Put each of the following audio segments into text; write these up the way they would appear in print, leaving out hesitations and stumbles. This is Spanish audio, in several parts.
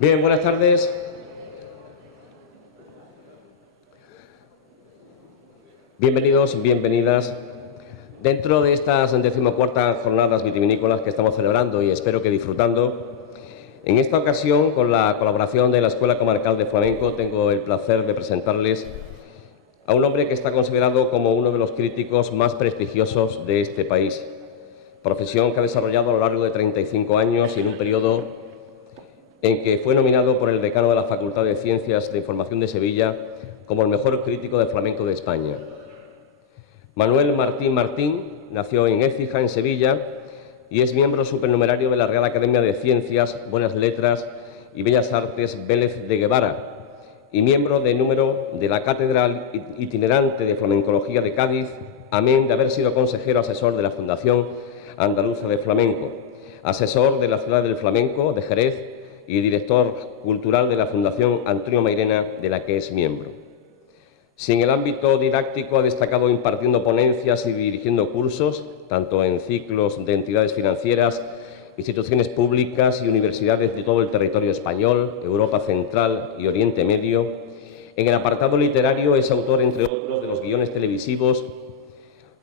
Bien, buenas tardes. Bienvenidos, bienvenidas. Dentro de estas 14ª jornadas vitivinícolas que estamos celebrando y espero que disfrutando, en esta ocasión, con la colaboración de la Escuela Comarcal de Flamenco, tengo el placer de presentarles a un hombre que está considerado como uno de los críticos más prestigiosos de este país, profesión que ha desarrollado a lo largo de 35 años y en un periodo en que fue nominado por el decano de la Facultad de Ciencias de Información de Sevilla como el mejor crítico de flamenco de España. Manuel Martín Martín nació en Écija, en Sevilla, y es miembro supernumerario de la Real Academia de Ciencias, Buenas Letras y Bellas Artes Vélez de Guevara, y miembro de número de la Cátedra Itinerante de Flamencología de Cádiz, amén de haber sido consejero asesor de la Fundación Andaluza de Flamenco, asesor de la Ciudad del Flamenco de Jerez y director cultural de la Fundación Antonio Mairena, de la que es miembro. Si en el ámbito didáctico ha destacado impartiendo ponencias y dirigiendo cursos, tanto en ciclos de entidades financieras, instituciones públicas y universidades de todo el territorio español, Europa Central y Oriente Medio, en el apartado literario es autor, entre otros, de los guiones televisivos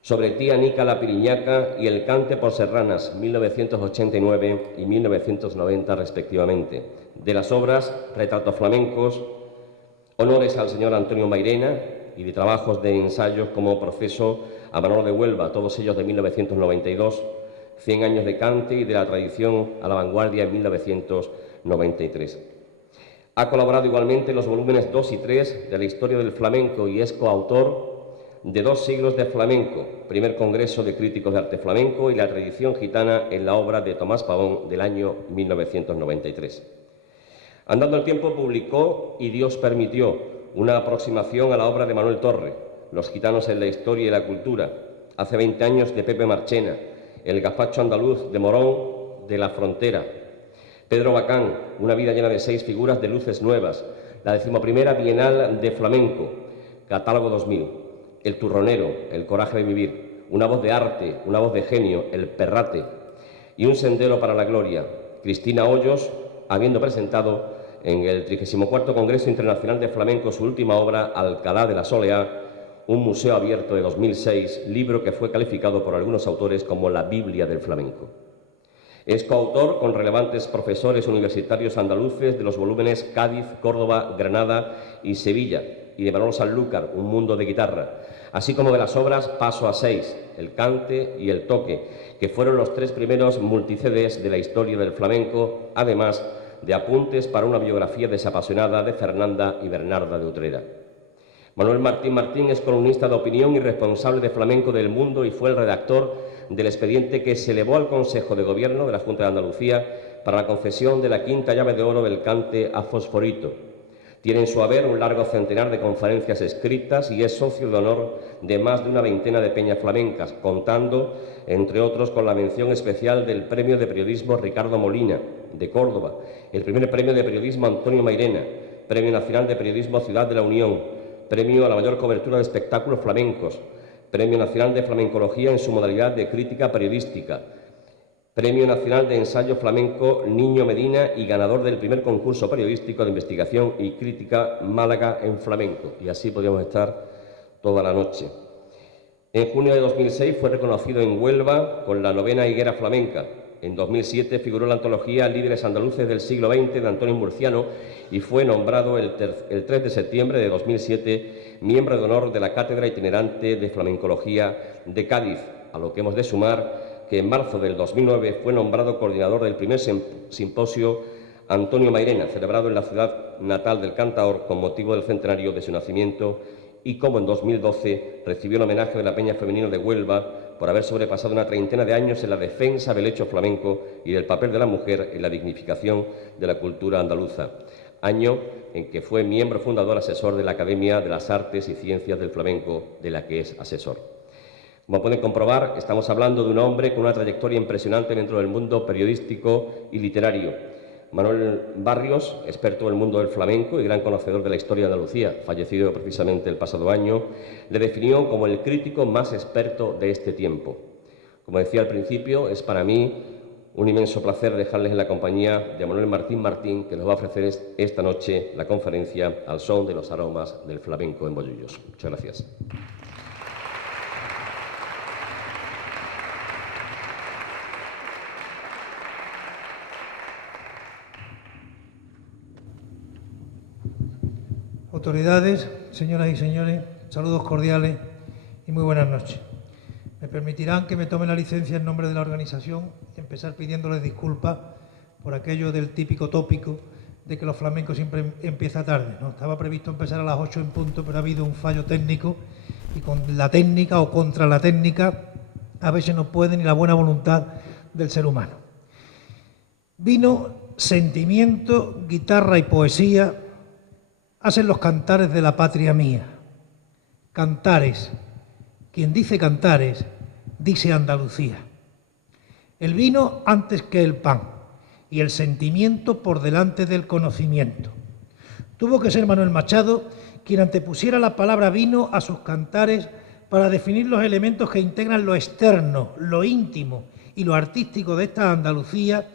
Sobre tía Nica la Piriñaca y El cante por serranas, 1989 y 1990 respectivamente, de las obras Retratos flamencos, Honores al señor Antonio Mairena y de trabajos de ensayos como Proceso a Manolo de Huelva, todos ellos de 1992, 100 años de cante y de la tradición a la vanguardia en 1993. Ha colaborado igualmente en los volúmenes 2 y 3 de la Historia del Flamenco y es coautor de 2 siglos de flamenco, primer Congreso de Críticos de Arte Flamenco y la tradición gitana en la obra de Tomás Pavón del año 1993. Andando el tiempo publicó Y Dios permitió, una aproximación a la obra de Manuel Torre, Los gitanos en la historia y la cultura, hace 20 años de Pepe Marchena, El gazpacho andaluz de Morón de la Frontera, Pedro Bacán, Una vida llena de 6 figuras de luces nuevas, la 11ª Bienal de Flamenco, Catálogo 2000. El turronero, El coraje de vivir, Una voz de arte, una voz de genio, El perrate y Un sendero para la gloria. Cristina Hoyos, habiendo presentado en el 34º Congreso Internacional de Flamenco su última obra, Alcalá de la Soleá, un museo abierto de 2006, libro que fue calificado por algunos autores como la Biblia del flamenco. Es coautor con relevantes profesores universitarios andaluces de los volúmenes Cádiz, Córdoba, Granada y Sevilla, y de Manolo Sanlúcar, Un mundo de guitarra, así como de las obras Paso a 6, El cante y El toque, que fueron los 3 primeros multi-CDs de la historia del flamenco, además de apuntes para una biografía desapasionada de Fernanda y Bernarda de Utrera. Manuel Martín Martín es columnista de opinión y responsable de Flamenco del Mundo y fue el redactor del expediente que se elevó al Consejo de Gobierno de la Junta de Andalucía para la concesión de la 5ª llave de oro del cante a Fosforito. Tiene en su haber un largo centenar de conferencias escritas y es socio de honor de más de una veintena de peñas flamencas, contando, entre otros, con la mención especial del Premio de Periodismo Ricardo Molina, de Córdoba, el primer Premio de Periodismo Antonio Mairena, Premio Nacional de Periodismo Ciudad de la Unión, Premio a la mayor cobertura de espectáculos flamencos, Premio Nacional de Flamencología en su modalidad de crítica periodística, Premio Nacional de Ensayo Flamenco Niño Medina y ganador del primer concurso periodístico de investigación y crítica Málaga en flamenco. Y así podríamos estar toda la noche. En junio de 2006 fue reconocido en Huelva con la 9ª Higuera Flamenca. En 2007 figuró en la antología Líderes Andaluces del siglo XX de Antonio Murciano y fue nombrado el 3 de septiembre de 2007 miembro de honor de la Cátedra Itinerante de Flamencología de Cádiz, a lo que hemos de sumar que en marzo del 2009 fue nombrado coordinador del primer simposio Antonio Mairena, celebrado en la ciudad natal del cantaor con motivo del centenario de su nacimiento, y como en 2012 recibió el homenaje de la Peña Femenina de Huelva por haber sobrepasado una treintena de años en la defensa del hecho flamenco y del papel de la mujer en la dignificación de la cultura andaluza, año en que fue miembro fundador asesor de la Academia de las Artes y Ciencias del Flamenco, de la que es asesor. Como pueden comprobar, estamos hablando de un hombre con una trayectoria impresionante dentro del mundo periodístico y literario. Manuel Barrios, experto en el mundo del flamenco y gran conocedor de la historia de Andalucía, fallecido precisamente el pasado año, le definió como el crítico más experto de este tiempo. Como decía al principio, es para mí un inmenso placer dejarles en la compañía de Manuel Martín Martín, que nos va a ofrecer esta noche la conferencia Al son de los aromas del flamenco en Bollullos. Muchas gracias. Autoridades, señoras y señores, saludos cordiales y muy buenas noches. Me permitirán que me tome la licencia en nombre de la organización y empezar pidiéndoles disculpas por aquello del típico tópico de que los flamencos siempre empieza tarde, ¿no? Estaba previsto empezar a las 8 en punto, pero ha habido un fallo técnico y con la técnica o contra la técnica a veces no puede ni la buena voluntad del ser humano. Vino, sentimiento, guitarra y poesía hacen los cantares de la patria mía. Cantares. Quien dice cantares, dice Andalucía. El vino antes que el pan y el sentimiento por delante del conocimiento. Tuvo que ser Manuel Machado quien antepusiera la palabra vino a sus cantares para definir los elementos que integran lo externo, lo íntimo y lo artístico de esta Andalucía,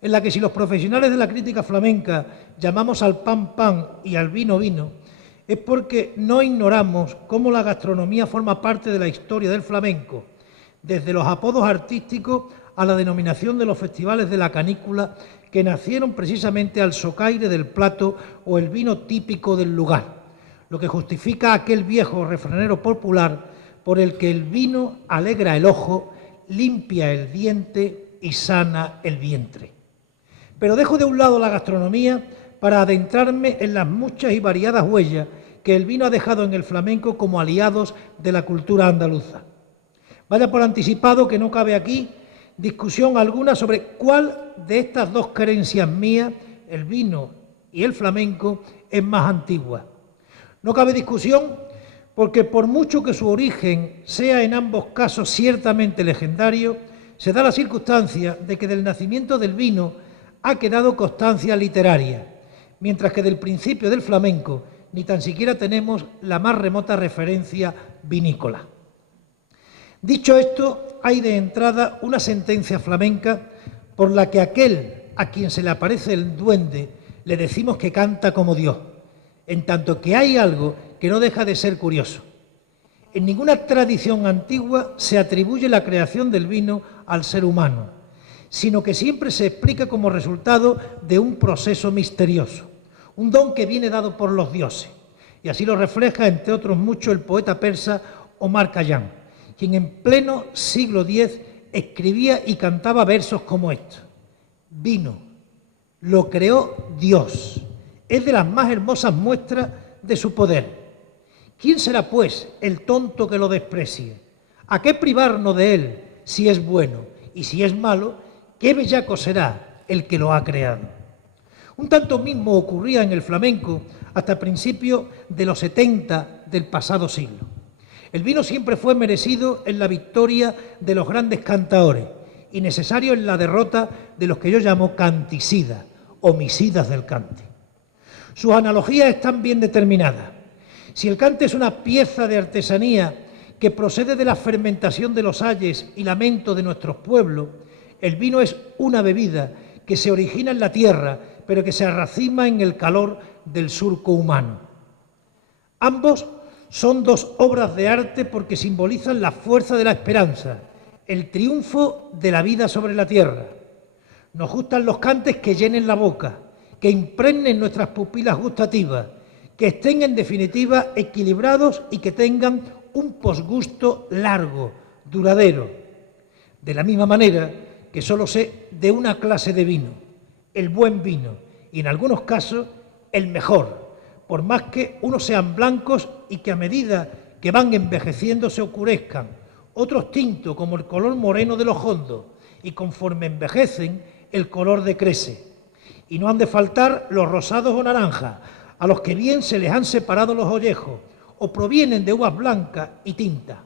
en la que si los profesionales de la crítica flamenca llamamos al pan pan y al vino vino, es porque no ignoramos cómo la gastronomía forma parte de la historia del flamenco, desde los apodos artísticos a la denominación de los festivales de la canícula, que nacieron precisamente al socaire del plato o el vino típico del lugar, lo que justifica aquel viejo refranero popular por el que el vino alegra el ojo, limpia el diente y sana el vientre. Pero dejo de un lado la gastronomía para adentrarme en las muchas y variadas huellas que el vino ha dejado en el flamenco como aliados de la cultura andaluza. Vaya por anticipado que no cabe aquí discusión alguna sobre cuál de estas dos creencias mías, el vino y el flamenco, es más antigua. No cabe discusión porque por mucho que su origen sea en ambos casos ciertamente legendario, se da la circunstancia de que del nacimiento del vino ha quedado constancia literaria, mientras que del principio del flamenco ni tan siquiera tenemos la más remota referencia vinícola. Dicho esto, hay de entrada una sentencia flamenca por la que aquel a quien se le aparece el duende le decimos que canta como Dios, en tanto que hay algo que no deja de ser curioso. En ninguna tradición antigua se atribuye la creación del vino al ser humano, sino que siempre se explica como resultado de un proceso misterioso, un don que viene dado por los dioses, y así lo refleja, entre otros muchos, el poeta persa Omar Khayyam, quien en pleno siglo X escribía y cantaba versos como estos: vino, lo creó Dios, es de las más hermosas muestras de su poder. ¿Quién será, pues, el tonto que lo desprecie? ¿A qué privarnos de él si es bueno? Y si es malo, ¿qué bellaco será el que lo ha creado? Un tanto mismo ocurría en el flamenco hasta principios de los 70 del pasado siglo. El vino siempre fue merecido en la victoria de los grandes cantaores y necesario en la derrota de los que yo llamo canticidas, homicidas del cante. Sus analogías están bien determinadas. Si el cante es una pieza de artesanía que procede de la fermentación de los ayes y lamento de nuestros pueblos, el vino es una bebida que se origina en la tierra, pero que se arracima en el calor del surco humano. Ambos son dos obras de arte porque simbolizan la fuerza de la esperanza, el triunfo de la vida sobre la tierra. Nos gustan los cantes que llenen la boca, que impregnen nuestras pupilas gustativas, que estén en definitiva equilibrados y que tengan un posgusto largo, duradero. De la misma manera que solo sé de una clase de vino, el buen vino, y en algunos casos el mejor, por más que unos sean blancos y que a medida que van envejeciendo se oscurezcan, otros tintos como el color moreno de los hondos, y conforme envejecen el color decrece. Y no han de faltar los rosados o naranjas, a los que bien se les han separado los ollejos, o provienen de uvas blancas y tinta.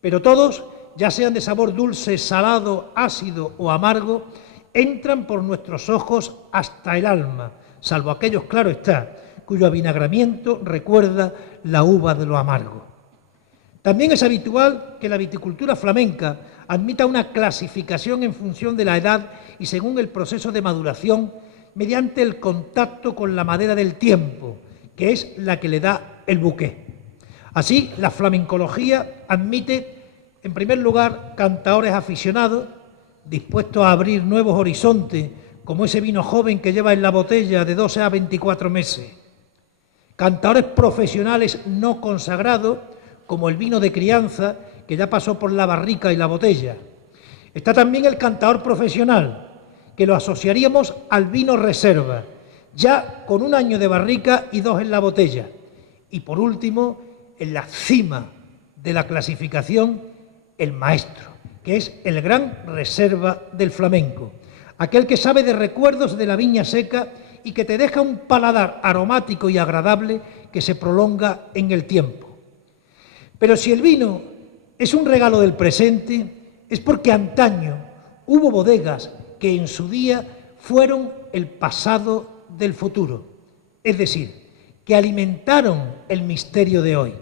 Pero todos, ya sean de sabor dulce, salado, ácido o amargo, entran por nuestros ojos hasta el alma, salvo aquellos, claro está, cuyo avinagramiento recuerda la uva de lo amargo. También es habitual que la viticultura flamenca admita una clasificación en función de la edad y según el proceso de maduración mediante el contacto con la madera del tiempo, que es la que le da el buqué. Así, la flamencología admite, en primer lugar, cantaores aficionados, dispuestos a abrir nuevos horizontes, como ese vino joven que lleva en la botella de 12 a 24 meses. Cantaores profesionales no consagrados, como el vino de crianza, que ya pasó por la barrica y la botella. Está también el cantaor profesional, que lo asociaríamos al vino reserva, ya con 1 año de barrica y 2 en la botella. Y por último, en la cima de la clasificación, el maestro, que es el gran reserva del flamenco, aquel que sabe de recuerdos de la viña seca y que te deja un paladar aromático y agradable que se prolonga en el tiempo. Pero si el vino es un regalo del presente, es porque antaño hubo bodegas que en su día fueron el pasado del futuro, es decir, que alimentaron el misterio de hoy.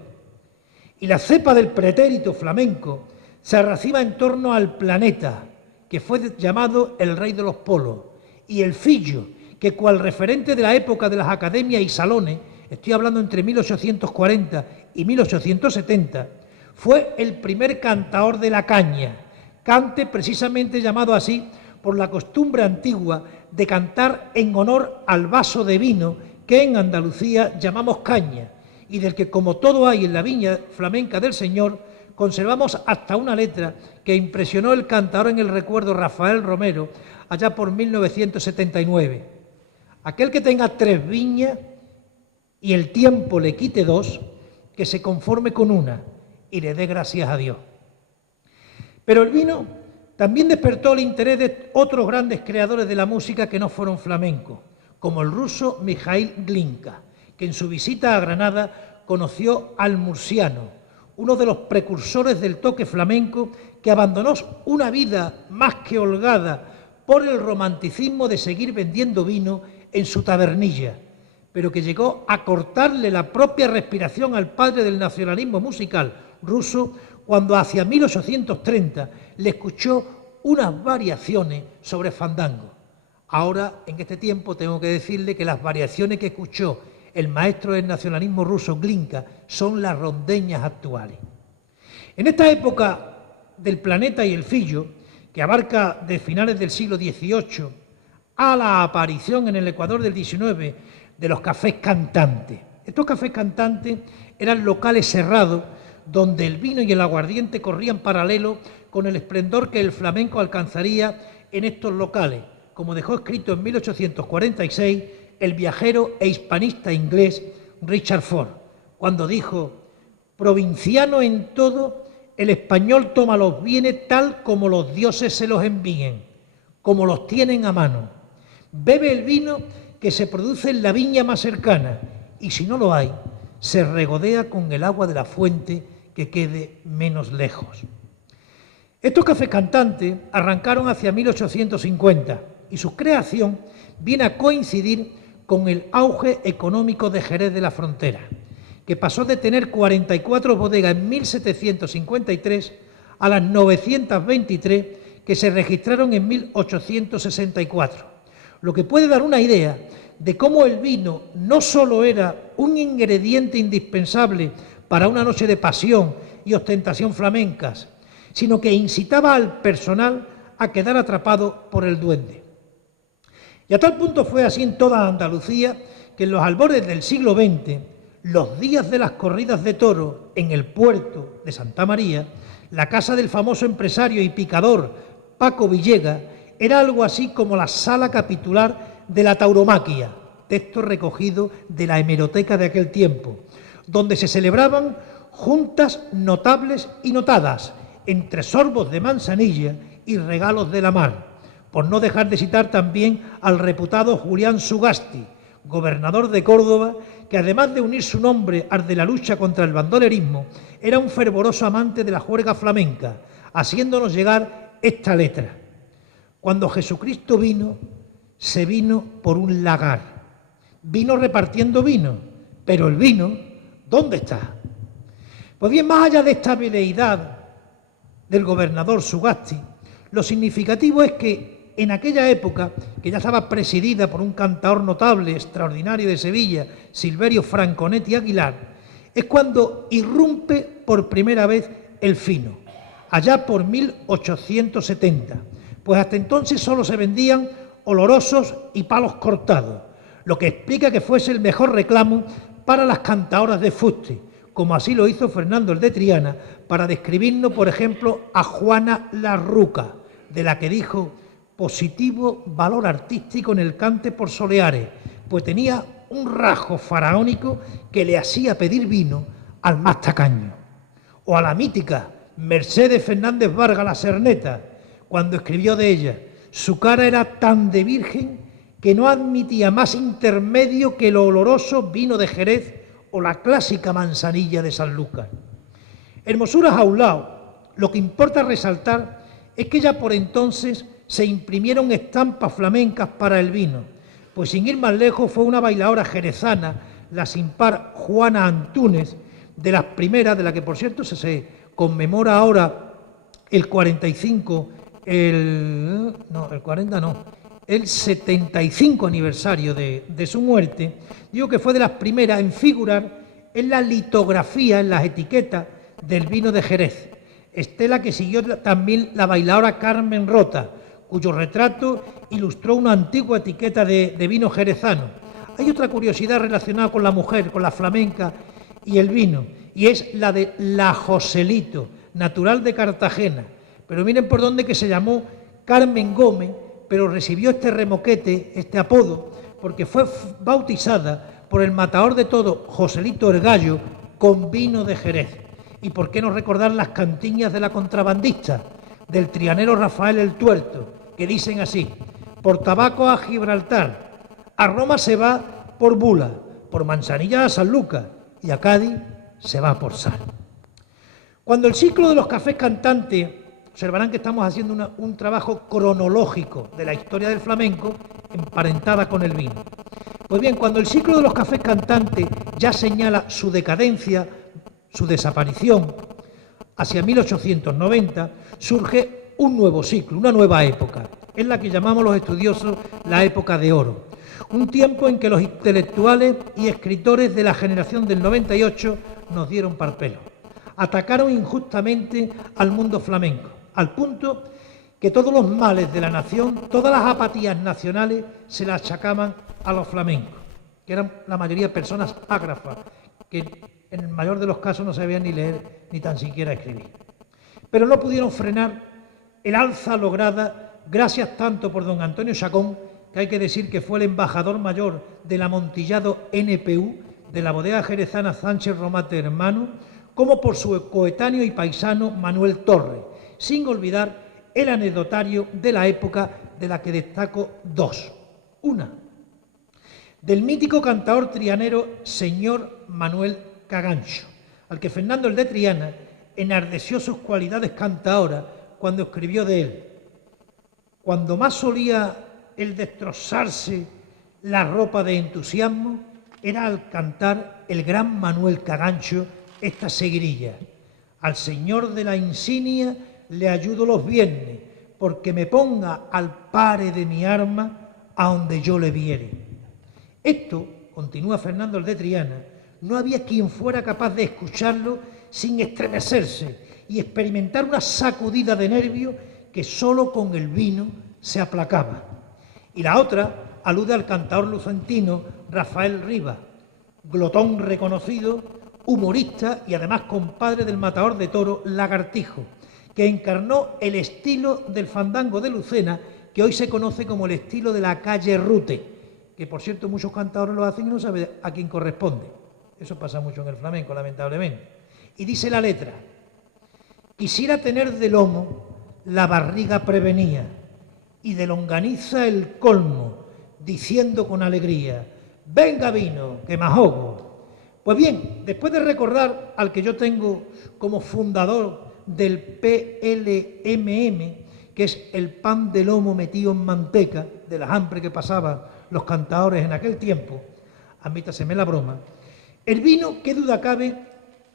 Y la cepa del pretérito flamenco se arraciba en torno al planeta, que fue llamado el rey de los polos, y el fillo, que cual referente de la época de las academias y salones, estoy hablando entre 1840 y 1870, fue el primer cantaor de la caña, cante precisamente llamado así por la costumbre antigua de cantar en honor al vaso de vino que en Andalucía llamamos caña, y del que, como todo hay en la viña flamenca del Señor, conservamos hasta una letra que impresionó el cantaor en el recuerdo Rafael Romero allá por 1979. Aquel que tenga 3 viñas y el tiempo le quite 2, que se conforme con una y le dé gracias a Dios. Pero el vino también despertó el interés de otros grandes creadores de la música que no fueron flamencos, como el ruso Mikhail Glinka, que en su visita a Granada conoció al murciano, uno de los precursores del toque flamenco, que abandonó una vida más que holgada por el romanticismo de seguir vendiendo vino en su tabernilla, pero que llegó a cortarle la propia respiración al padre del nacionalismo musical ruso cuando hacia 1830 le escuchó unas variaciones sobre fandango. Ahora, en este tiempo, tengo que decirle que las variaciones que escuchó el maestro del nacionalismo ruso Glinka son las rondeñas actuales. En esta época del planeta y el fillo, que abarca de finales del siglo XVIII a la aparición en el Ecuador del XIX de los cafés cantantes. Estos cafés cantantes eran locales cerrados donde el vino y el aguardiente corrían paralelo con el esplendor que el flamenco alcanzaría en estos locales, como dejó escrito en 1846 el viajero e hispanista inglés Richard Ford, cuando dijo: provinciano en todo, el español toma los bienes tal como los dioses se los envíen, como los tienen a mano. Bebe el vino que se produce en la viña más cercana y si no lo hay, se regodea con el agua de la fuente que quede menos lejos. Estos cafés cantantes arrancaron hacia 1850 y su creación viene a coincidir con el auge económico de Jerez de la Frontera, que pasó de tener 44 bodegas en 1753 a las 923 que se registraron en 1864, lo que puede dar una idea de cómo el vino no solo era un ingrediente indispensable para una noche de pasión y ostentación flamencas, sino que incitaba al personal a quedar atrapado por el duende. Y a tal punto fue así en toda Andalucía que en los albores del siglo XX, los días de las corridas de toros en el puerto de Santa María, la casa del famoso empresario y picador Paco Villegas era algo así como la sala capitular de la tauromaquia, texto recogido de la hemeroteca de aquel tiempo, donde se celebraban juntas notables y notadas, entre sorbos de manzanilla y regalos de la mar, por no dejar de citar también al reputado Julián Sugasti, gobernador de Córdoba, que además de unir su nombre al de la lucha contra el bandolerismo, era un fervoroso amante de la juerga flamenca, haciéndonos llegar esta letra: cuando Jesucristo vino, se vino por un lagar, vino repartiendo vino, pero el vino, ¿dónde está? Pues bien, más allá de esta veleidad del gobernador Sugasti, lo significativo es que en aquella época, que ya estaba presidida por un cantaor notable, extraordinario de Sevilla, Silverio Franconetti Aguilar, es cuando irrumpe por primera vez el fino, allá por 1870, pues hasta entonces solo se vendían olorosos y palos cortados, lo que explica que fuese el mejor reclamo para las cantaoras de fuste, como así lo hizo Fernando el de Triana, para describirnos, por ejemplo, a Juana la Ruca, de la que dijo: positivo valor artístico en el cante por soleares, pues tenía un rasgo faraónico que le hacía pedir vino al más tacaño. O a la mítica Mercedes Fernández Vargas la Cerneta, cuando escribió de ella: su cara era tan de virgen que no admitía más intermedio que el oloroso vino de Jerez o la clásica manzanilla de San Lucas. Hermosura Jaulao, lo que importa resaltar es que ya por entonces se imprimieron estampas flamencas para el vino, pues sin ir más lejos fue una bailadora jerezana, la sin par Juana Antúnez, de las primeras, de la que por cierto se conmemora ahora el 45, el 75 aniversario de su muerte. Digo que fue de las primeras en figurar en la litografía, en las etiquetas del vino de Jerez, estela que siguió también la bailadora Carmen Rota, cuyo retrato ilustró una antigua etiqueta de vino jerezano. Hay otra curiosidad relacionada con la mujer, con la flamenca y el vino, y es la de la Joselito, natural de Cartagena. Pero miren por dónde que se llamó Carmen Gómez, pero recibió este remoquete, este apodo, porque fue bautizada por el matador de todo, Joselito el Gallo, con vino de Jerez. ¿Y por qué no recordar las cantiñas de la contrabandista, del trianero Rafael el Tuerto, que dicen así: por tabaco a Gibraltar, a Roma se va por bula, por manzanilla a San Lucas y a Cádiz se va por sal. Cuando el ciclo de los cafés cantantes, observarán que estamos haciendo un trabajo cronológico de la historia del flamenco emparentada con el vino. Pues bien, cuando el ciclo de los cafés cantantes ya señala su decadencia, su desaparición, hacia 1890, surge un nuevo ciclo, una nueva época. Es la que llamamos los estudiosos la época de oro. Un tiempo en que los intelectuales y escritores de la generación del 98 nos dieron parpelo. Atacaron injustamente al mundo flamenco, al punto que todos los males de la nación, todas las apatías nacionales se las achacaban a los flamencos, que eran la mayoría personas ágrafas, que en el mayor de los casos no sabían ni leer ni tan siquiera escribir. Pero no pudieron frenar el alza lograda gracias tanto por don Antonio Chacón, que hay que decir que fue el embajador mayor del amontillado NPU de la bodega jerezana Sánchez Romate Hermano, como por su coetáneo y paisano Manuel Torres, sin olvidar el anecdotario de la época, de la que destaco dos. Una, del mítico cantador trianero señor Manuel Cagancho, al que Fernando el de Triana enardeció sus cualidades cantadoras cuando escribió de él: cuando más solía el destrozarse la ropa de entusiasmo, era al cantar el gran Manuel Cagancho esta seguirilla: al señor de la insignia le ayudo los viernes, porque me ponga al pare de mi arma a donde yo le viere. Esto, continúa Fernando el de Triana, no había quien fuera capaz de escucharlo sin estremecerse y experimentar una sacudida de nervio que solo con el vino se aplacaba. Y la otra alude al cantador lucentino Rafael Rivas, glotón reconocido, humorista y además compadre del matador de toro Lagartijo, que encarnó el estilo del fandango de Lucena, que hoy se conoce como el estilo de la calle Rute, que por cierto muchos cantadores lo hacen y no saben a quién corresponde. Eso pasa mucho en el flamenco, lamentablemente. Y dice la letra: quisiera tener de lomo la barriga prevenía y de longaniza el colmo, diciendo con alegría: venga vino, que me ahogo. Pues bien, después de recordar al que yo tengo como fundador del PLMM, que es el pan de lomo metido en manteca, de las hambre que pasaban los cantadores en aquel tiempo, admítaseme la broma, el vino, qué duda cabe,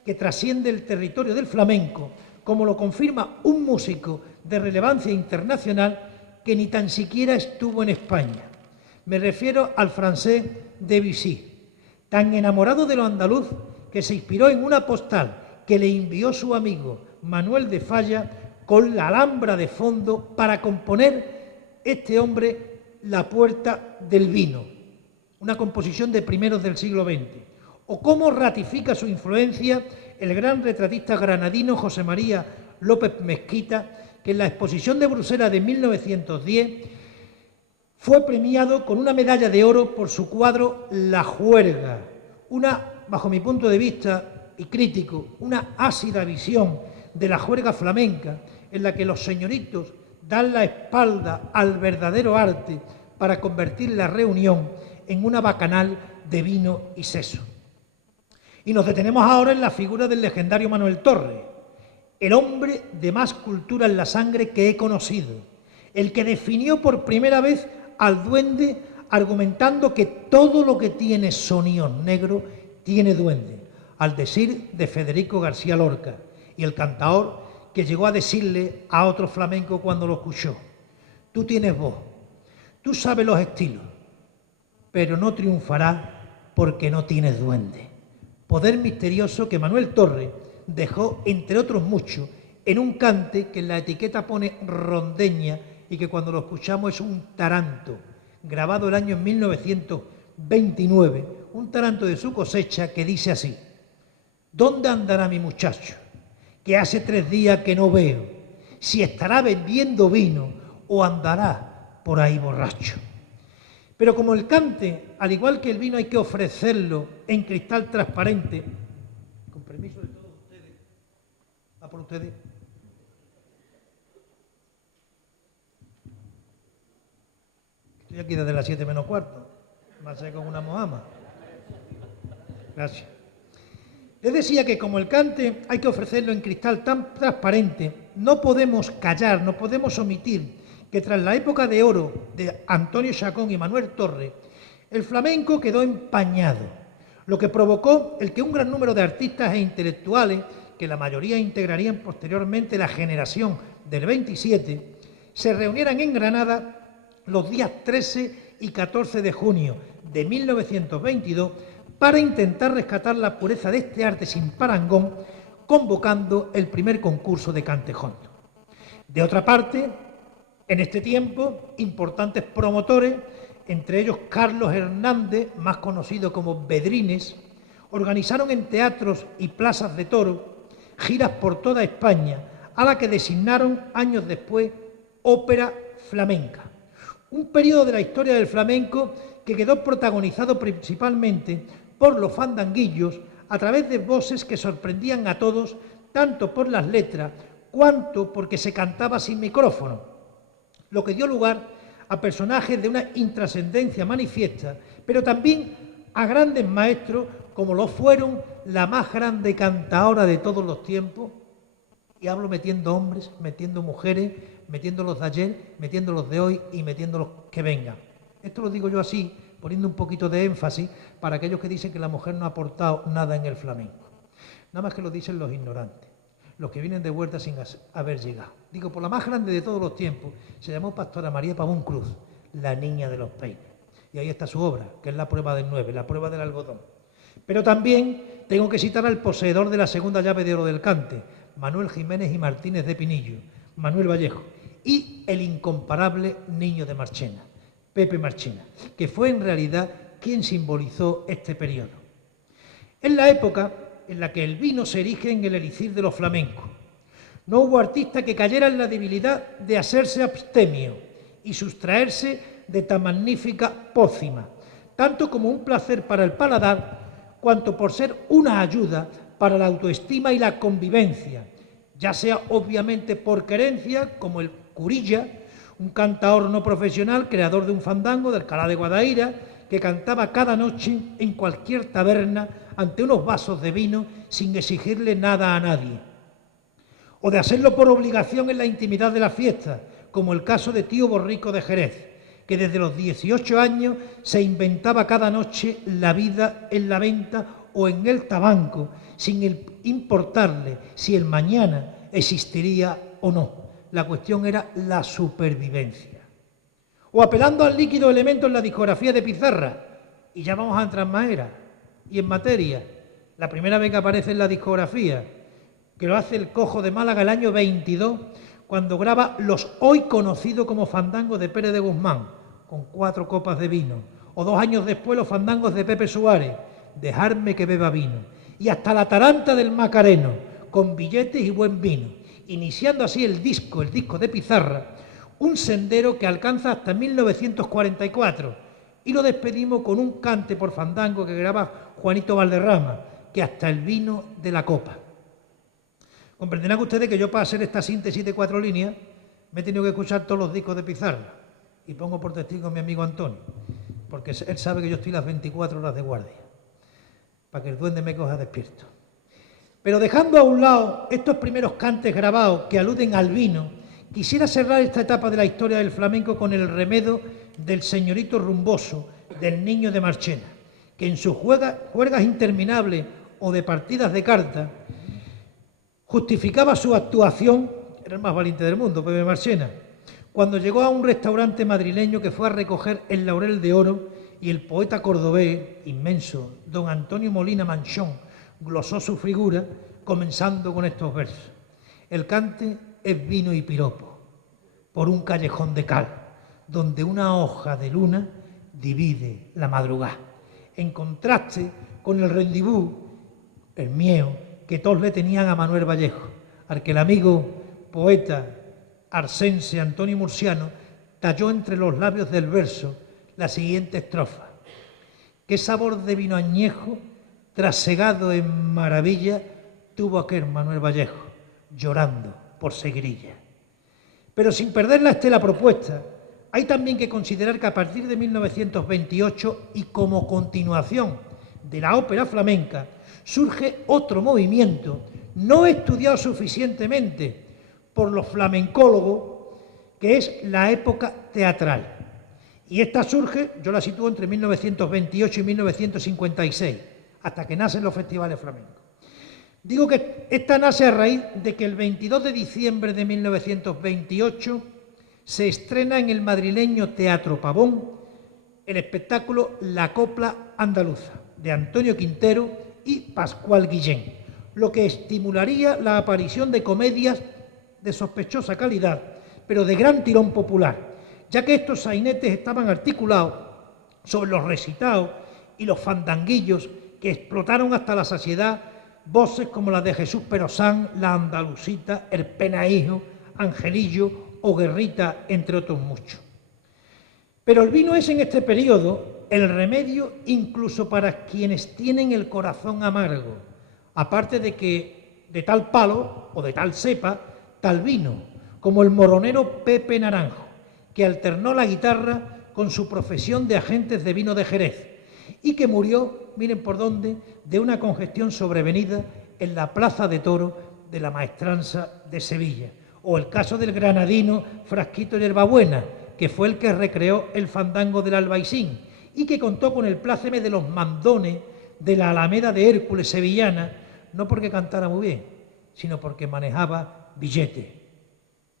que trasciende el territorio del flamenco, como lo confirma un músico de relevancia internacional que ni tan siquiera estuvo en España. Me refiero al francés Debussy, tan enamorado de lo andaluz que se inspiró en una postal que le envió su amigo Manuel de Falla con la Alhambra de fondo para componer este hombre La Puerta del Vino, una composición de primeros del siglo XX. O cómo ratifica su influencia el gran retratista granadino José María López Mezquita, que en la exposición de Bruselas de 1910 fue premiado con una medalla de oro por su cuadro La Juerga, una, bajo mi punto de vista y crítico, una ácida visión de la juerga flamenca en la que los señoritos dan la espalda al verdadero arte para convertir la reunión en una bacanal de vino y seso. Y nos detenemos ahora en la figura del legendario Manuel Torre, el hombre de más cultura en la sangre que he conocido, el que definió por primera vez al duende argumentando que todo lo que tiene sonido negro tiene duende, al decir de Federico García Lorca, y el cantaor que llegó a decirle a otro flamenco cuando lo escuchó: tú tienes voz, tú sabes los estilos, pero no triunfarás porque no tienes duende. Poder misterioso que Manuel Torre dejó, entre otros muchos, en un cante que en la etiqueta pone rondeña y que cuando lo escuchamos es un taranto, grabado el año 1929, un taranto de su cosecha que dice así: ¿dónde andará mi muchacho, que hace 3 días que no veo? Si estará vendiendo vino o andará por ahí borracho. Pero como el cante, al igual que el vino, hay que ofrecerlo en cristal transparente, con permiso de todos ustedes, ¿va por ustedes? Estoy aquí desde las 7 menos cuarto, más con una mohama. Gracias. Les decía que como el cante hay que ofrecerlo en cristal tan transparente, no podemos callar, no podemos omitir que tras la época de oro de Antonio Chacón y Manuel Torre, el flamenco quedó empañado, lo que provocó el que un gran número de artistas e intelectuales, que la mayoría integrarían posteriormente la generación del 27, se reunieran en Granada los días 13 y 14 de junio de 1922 para intentar rescatar la pureza de este arte sin parangón, convocando el primer concurso de cante-jondo. De otra parte, en este tiempo, importantes promotores, entre ellos Carlos Hernández, más conocido como Bedrines, organizaron en teatros y plazas de toros giras por toda España, a la que designaron años después Ópera Flamenca. Un periodo de la historia del flamenco que quedó protagonizado principalmente por los fandanguillos a través de voces que sorprendían a todos, tanto por las letras cuanto porque se cantaba sin micrófono, lo que dio lugar a personajes de una intrascendencia manifiesta, pero también a grandes maestros como lo fueron la más grande cantaora de todos los tiempos, y hablo metiendo hombres, metiendo mujeres, metiendo los de ayer, metiendo los de hoy y metiendo los que vengan. Esto lo digo yo así, poniendo un poquito de énfasis para aquellos que dicen que la mujer no ha aportado nada en el flamenco. Nada más que lo dicen los ignorantes, los que vienen de vuelta sin haber llegado. Digo, por la más grande de todos los tiempos, se llamó Pastora María Pavón Cruz, la niña de los peines. Y ahí está su obra, que es la prueba del 9, la prueba del algodón. Pero también tengo que citar al poseedor de la segunda llave de oro del cante, Manuel Jiménez y Martínez de Pinillo, Manuel Vallejo, y el incomparable niño de Marchena, Pepe Marchena, que fue en realidad quien simbolizó este periodo. Es la época en la que el vino se erige en el elixir de los flamencos. No hubo artista que cayera en la debilidad de hacerse abstemio y sustraerse de tan magnífica pócima, tanto como un placer para el paladar, cuanto por ser una ayuda para la autoestima y la convivencia, ya sea obviamente por querencia, como el Curilla, un cantaor no profesional, creador de un fandango de Alcalá de Guadaira, que cantaba cada noche en cualquier taberna ante unos vasos de vino sin exigirle nada a nadie. O de hacerlo por obligación en la intimidad de la fiesta, como el caso de Tío Borrico de Jerez, que desde los 18 años se inventaba cada noche la vida en la venta o en el tabanco, sin importarle si el mañana existiría o no. La cuestión era la supervivencia. O apelando al líquido elemento en la discografía de Pizarra, y ya vamos a entrar en materia, y en materia, la primera vez que aparece en la discografía, que lo hace el Cojo de Málaga el año 22, cuando graba los hoy conocidos como fandangos de Pérez de Guzmán, con 4 copas de vino, o 2 años después los fandangos de Pepe Suárez, dejarme que beba vino, y hasta la taranta del Macareno, con billetes y buen vino, iniciando así el disco de Pizarra, un sendero que alcanza hasta 1944, y lo despedimos con un cante por fandango que graba Juanito Valderrama, que hasta el vino de la copa. Comprenderán ustedes que yo, para hacer esta síntesis de 4 líneas, me he tenido que escuchar todos los discos de Pizarra, y pongo por testigo a mi amigo Antonio, porque él sabe que yo estoy las 24 horas de guardia, para que el duende me coja despierto. Pero dejando a un lado estos primeros cantes grabados que aluden al vino, quisiera cerrar esta etapa de la historia del flamenco con el remedo del señorito rumboso, del Niño de Marchena, que en sus juergas interminables o de partidas de cartas justificaba su actuación, era el más valiente del mundo, Pepe Marchena, cuando llegó a un restaurante madrileño que fue a recoger el Laurel de Oro y el poeta cordobés, inmenso, don Antonio Molina Manchón, glosó su figura comenzando con estos versos. El cante es vino y piropo, por un callejón de cal, donde una hoja de luna divide la madrugada. En contraste con el rendibú, el mío, que todos le tenían a Manuel Vallejo, al que el amigo poeta arsense Antonio Murciano talló entre los labios del verso la siguiente estrofa. Qué sabor de vino añejo, trasegado en maravilla, tuvo aquel Manuel Vallejo, llorando por Seguirilla. Pero sin perder la estela propuesta, hay también que considerar que a partir de 1928 y como continuación de la ópera flamenca, surge otro movimiento no estudiado suficientemente por los flamencólogos, que es la época teatral. Y esta surge, yo la sitúo entre 1928 y 1956, hasta que nacen los festivales flamencos. Digo que esta nace a raíz de que el 22 de diciembre de 1928 se estrena en el madrileño Teatro Pavón el espectáculo La Copla Andaluza, de Antonio Quintero y Pascual Guillén, lo que estimularía la aparición de comedias de sospechosa calidad, pero de gran tirón popular, ya que estos sainetes estaban articulados sobre los recitados y los fandanguillos que explotaron hasta la saciedad voces como las de Jesús Perosán, La Andalucita, El Penaíjo, Angelillo o Guerrita, entre otros muchos. Pero el vino es en este periodo el remedio incluso para quienes tienen el corazón amargo, aparte de que de tal palo o de tal cepa, tal vino, como el moronero Pepe Naranjo, que alternó la guitarra con su profesión de agentes de vino de Jerez y que murió, miren por dónde, de una congestión sobrevenida en la Plaza de Toros de la Maestranza de Sevilla. O el caso del granadino Frasquito Yerbabuena, que fue el que recreó el fandango del Albaicín y que contó con el pláceme de los mandones de la Alameda de Hércules sevillana, no porque cantara muy bien, sino porque manejaba billetes.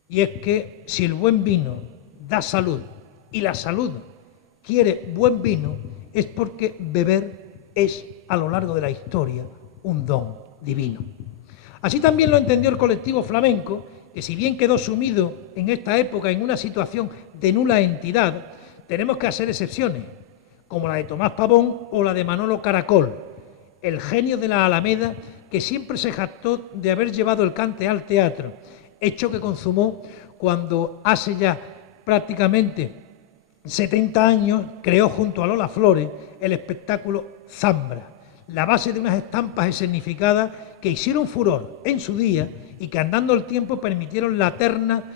Y es que si el buen vino da salud y la salud quiere buen vino, es porque beber es, a lo largo de la historia, un don divino. Así también lo entendió el colectivo flamenco, que si bien quedó sumido en esta época en una situación de nula entidad, tenemos que hacer excepciones, como la de Tomás Pavón o la de Manolo Caracol, el genio de la Alameda que siempre se jactó de haber llevado el cante al teatro, hecho que consumó cuando hace ya prácticamente 70 años creó junto a Lola Flores el espectáculo Zambra, la base de unas estampas escenificadas que hicieron furor en su día y que andando el tiempo permitieron la terna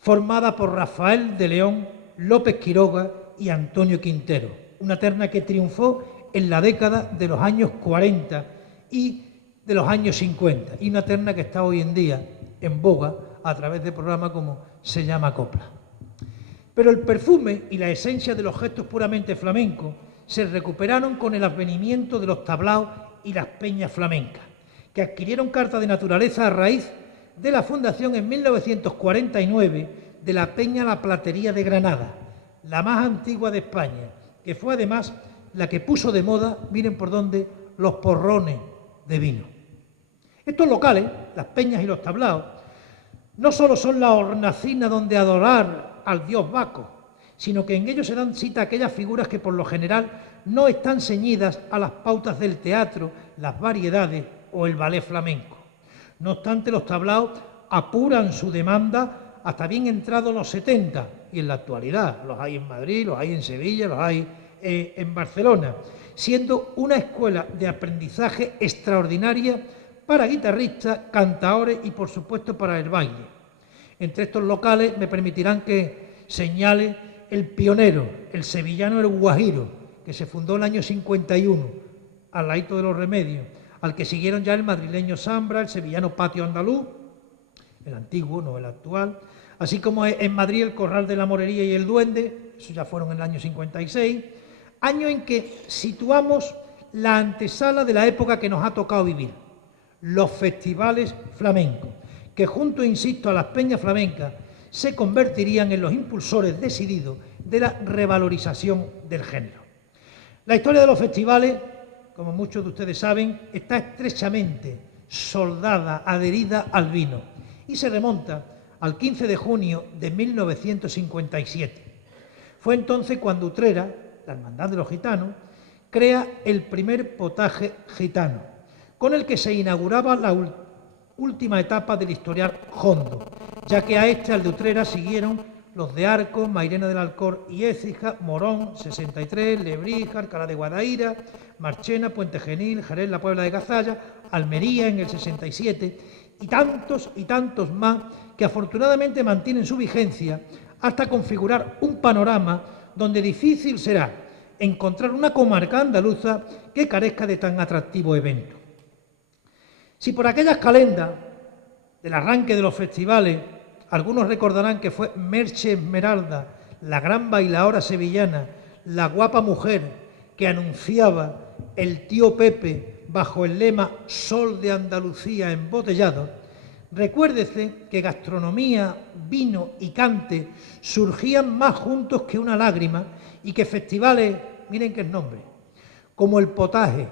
formada por Rafael de León, López Quiroga y Antonio Quintero, una terna que triunfó en la década de los años 40 y de los años 50 y una terna que está hoy en día en boga a través de programas como Se llama Copla. Pero el perfume y la esencia de los gestos puramente flamencos se recuperaron con el advenimiento de los tablaos y las peñas flamencas, que adquirieron carta de naturaleza a raíz de la fundación en 1949 de la Peña La Platería de Granada, la más antigua de España, que fue además la que puso de moda, miren por dónde, los porrones de vino. Estos locales, las peñas y los tablaos, no solo son la hornacina donde adorar al dios Baco, sino que en ellos se dan cita a aquellas figuras que por lo general no están ceñidas a las pautas del teatro, las variedades o el ballet flamenco. No obstante, los tablaos apuran su demanda hasta bien entrados los 70, y en la actualidad los hay en Madrid, los hay en Sevilla, los hay en Barcelona, siendo una escuela de aprendizaje extraordinaria para guitarristas, cantaores y, por supuesto, para el baile. Entre estos locales me permitirán que señale el pionero, el sevillano El Guajiro, que se fundó en el año 51, al ladito de los Remedios, al que siguieron ya el madrileño Zambra, el sevillano Patio Andaluz, el antiguo, no el actual, así como en Madrid el Corral de la Morería y el Duende, eso ya fueron en el año 56, año en que situamos la antesala de la época que nos ha tocado vivir, los festivales flamencos, que junto, insisto, a las peñas flamencas, se convertirían en los impulsores decididos de la revalorización del género. La historia de los festivales, como muchos de ustedes saben, está estrechamente soldada, adherida al vino, y se remonta al 15 de junio de 1957. Fue entonces cuando Utrera, la Hermandad de los Gitanos, crea el primer potaje gitano, con el que se inauguraba la última etapa del historial jondo, ya que a este, al de Utrera, siguieron los de Arcos, Mairena del Alcor y Écija, Morón, 63, Lebrija, Alcalá de Guadaira, Marchena, Puente Genil, Jerez, la Puebla de Cazalla, Almería en el 67 y tantos más que afortunadamente mantienen su vigencia hasta configurar un panorama donde difícil será encontrar una comarca andaluza que carezca de tan atractivo evento. Si por aquellas calendas del arranque de los festivales algunos recordarán que fue Merche Esmeralda, la gran bailaora sevillana, la guapa mujer que anunciaba el tío Pepe bajo el lema Sol de Andalucía embotellado, recuérdese que gastronomía, vino y cante surgían más juntos que una lágrima y que festivales, miren qué nombre, como el Potaje,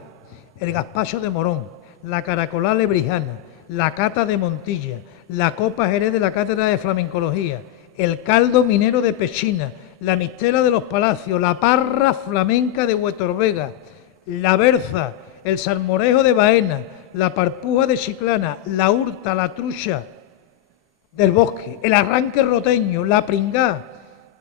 el Gazpacho de Morón, la Caracolá Lebrijana, la Cata de Montilla, la Copa Jerez de la Cátedra de Flamencología, el Caldo Minero de Pechina, la Mistela de los Palacios, la Parra Flamenca de Huetorvega, la Berza, el Salmorejo de Baena, la Parpuja de Chiclana, la Hurta, la Trucha del Bosque, el Arranque Roteño, la Pringá,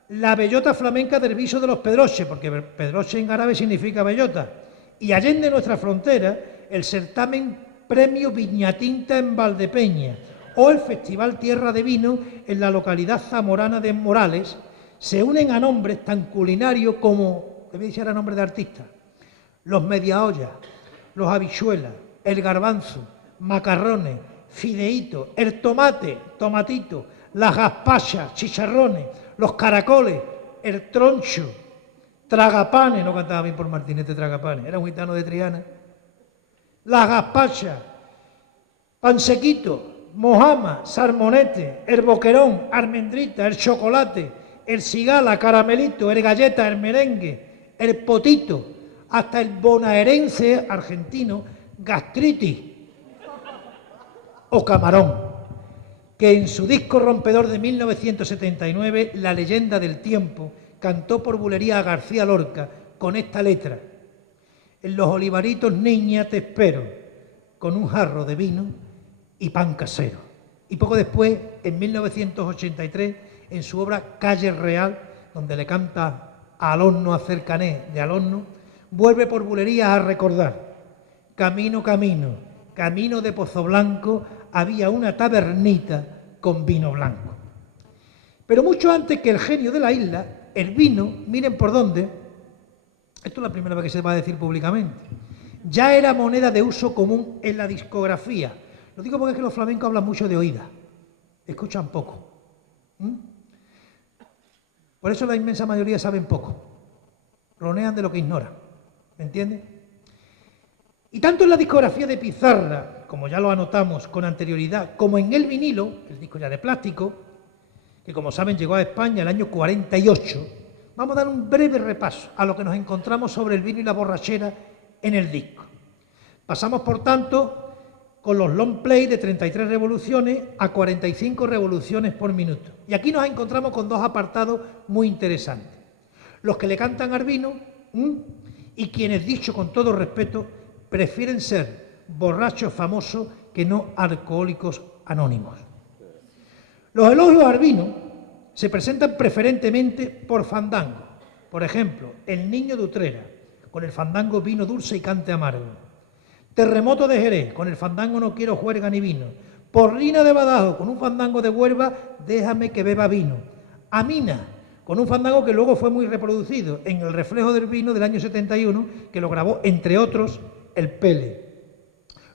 la Bellota Flamenca del Viso de los Pedroches, porque Pedroche en árabe significa bellota, y allende nuestra frontera, el certamen Premio Viñatinta en Valdepeña o el Festival Tierra de Vino en la localidad zamorana de Morales, se unen a nombres tan culinarios como, que me dijera nombre de artistas, los mediaollas, los habichuelas, el garbanzo, macarrones, fideíto, el tomate, tomatito, las gazpachas, chicharrones, los caracoles, el troncho, tragapanes, no cantaba bien por Martinete Tragapanes, era un gitano de Triana, las gazpachas, pansequito, mojama, salmonete, el boquerón, almendrita, el chocolate, el cigala, caramelito, el galleta, el merengue, el potito, hasta el bonaerense argentino, gastritis o camarón, que en su disco rompedor de 1979, La leyenda del tiempo, cantó por bulería a García Lorca con esta letra: en los olivaritos, niña, te espero, con un jarro de vino y pan casero. Y poco después, en 1983, en su obra Calle Real, donde le canta al horno a Cercané de Alhorno, vuelve por bulerías a recordar: camino, camino, camino de Pozo Blanco, había una tabernita con vino blanco. Pero mucho antes que el genio de la isla, el vino, miren por dónde, esto es la primera vez que se va a decir públicamente, ya era moneda de uso común en la discografía. Lo digo porque es que los flamencos hablan mucho de oída, escuchan poco. Por eso la inmensa mayoría saben poco, ronean de lo que ignoran, ¿me entiendes? Y tanto en la discografía de Pizarra, como ya lo anotamos con anterioridad, como en el vinilo, el disco ya de plástico, que como saben llegó a España el año 48, vamos a dar un breve repaso a lo que nos encontramos sobre el vino y la borrachera en el disco. Pasamos, por tanto, con los long play de 33 revoluciones a 45 revoluciones por minuto. Y aquí nos encontramos con dos apartados muy interesantes. Los que le cantan al vino y quienes, dicho con todo respeto, prefieren ser borrachos famosos que no alcohólicos anónimos. Los elogios al vino se presentan preferentemente por fandango. Por ejemplo, El Niño de Utrera, con el fandango Vino Dulce y Cante Amargo. Terremoto de Jerez, con el fandango No Quiero Juerga ni Vino. Porrina de Badajoz, con un fandango de Huelva, Déjame que beba vino. Amina, con un fandango que luego fue muy reproducido en El Reflejo del Vino del año 71, que lo grabó, entre otros, el Pele.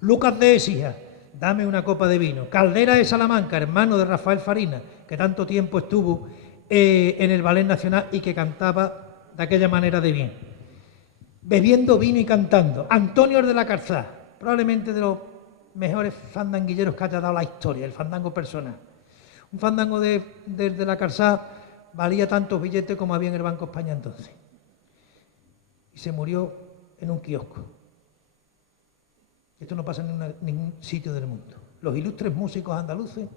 Lucas de Écija, Dame una copa de vino. Caldera de Salamanca, hermano de Rafael Farina, que tanto tiempo estuvo en el Ballet Nacional y que cantaba de aquella manera de bien. Bebiendo vino y cantando. Antonio de la Calzá, probablemente de los mejores fandanguilleros que haya dado la historia, el fandango personal. Un fandango de la Calzá valía tantos billetes como había en el Banco España entonces. Y se murió en un kiosco. Esto no pasa en ningún sitio del mundo. Los ilustres músicos andaluces,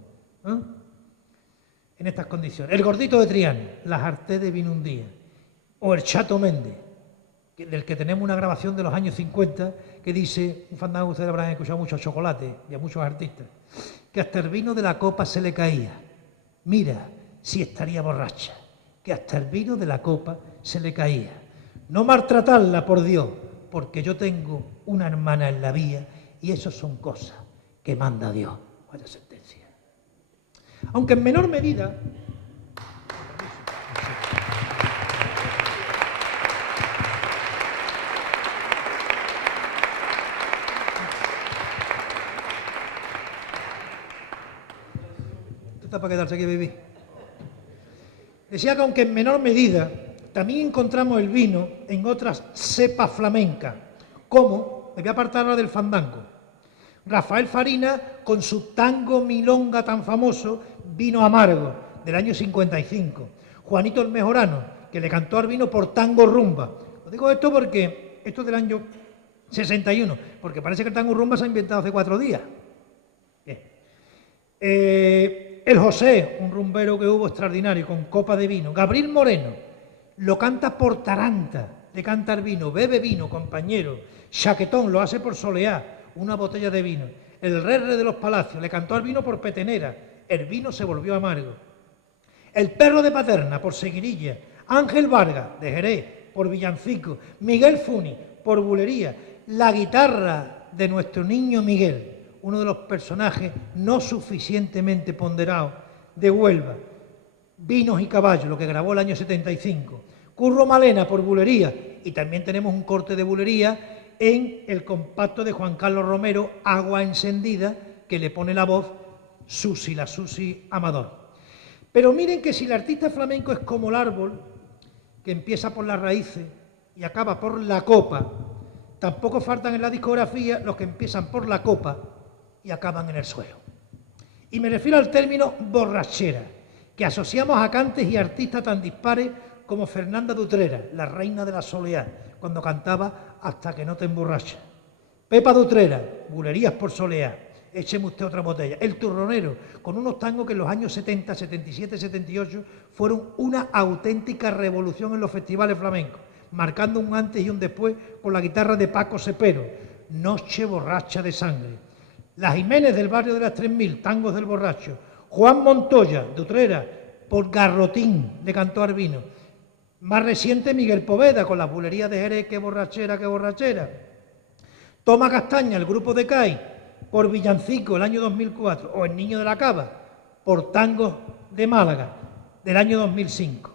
en estas condiciones. El Gordito de Triana, Las Artes de Vino un día. O el Chato Méndez, del que tenemos una grabación de los años 50, que dice, un fandango que ustedes habrán escuchado mucho a Chocolate y a muchos artistas, que hasta el vino de la copa se le caía. Mira, si estaría borracha, que hasta el vino de la copa se le caía. No maltratarla, por Dios, porque yo tengo una hermana en la vía y eso son cosas que manda Dios. Vaya sentencia. Aunque en menor medida... para quedarse aquí a vivir. Decía que aunque en menor medida también encontramos el vino en otras cepas flamencas, como, me voy a apartar ahora del fandango, Rafael Farina con su tango milonga tan famoso, Vino Amargo, del año 55, Juanito el Mejorano, que le cantó al vino por tango rumba. Lo digo esto porque esto es del año 61, porque parece que el tango rumba se ha inventado hace 4 días. Bien. El José, un rumbero que hubo extraordinario, con copa de vino. Gabriel Moreno, lo canta por Taranta, de cantar vino. Bebe vino, compañero. Chaquetón, lo hace por Soleá, una botella de vino. El Rerre de los Palacios, le cantó al vino por Petenera. El vino se volvió amargo. El Perro de Paterna, por Seguirilla. Ángel Vargas, de Jerez, por Villancico. Miguel Funi, por Bulería. La guitarra de nuestro niño Miguel, uno de los personajes no suficientemente ponderados de Huelva. Vinos y Caballos, lo que grabó el año 75. Curro Malena, por Bulería, y también tenemos un corte de Bulería en el compacto de Juan Carlos Romero, Agua Encendida, que le pone la voz Susi, la Susi Amador. Pero miren que si el artista flamenco es como el árbol, que empieza por las raíces y acaba por la copa, tampoco faltan en la discografía los que empiezan por la copa y acaban en el suelo. Y me refiero al término borrachera, que asociamos a cantes y artistas tan dispares como Fernanda de Utrera, la reina de la soleá, cuando cantaba Hasta que no te emborracha. Pepa de Utrera, Bulerías por Soleá, Écheme usted otra botella. El Turronero, con unos tangos que en los años 70, 77, 78 fueron una auténtica revolución en los festivales flamencos, marcando un antes y un después con la guitarra de Paco Cepero, Noche borracha de sangre. Las Jiménez del barrio de las 3000, Tangos del Borracho. Juan Montoya, de Utrera, por Garrotín, de cantó al vino. Más reciente, Miguel Poveda, con las Bulerías de Jerez, qué borrachera, qué borrachera. Toma Castaña, el grupo de CAI, por Villancico, el año 2004. O El Niño de la Cava, por Tangos de Málaga, del año 2005.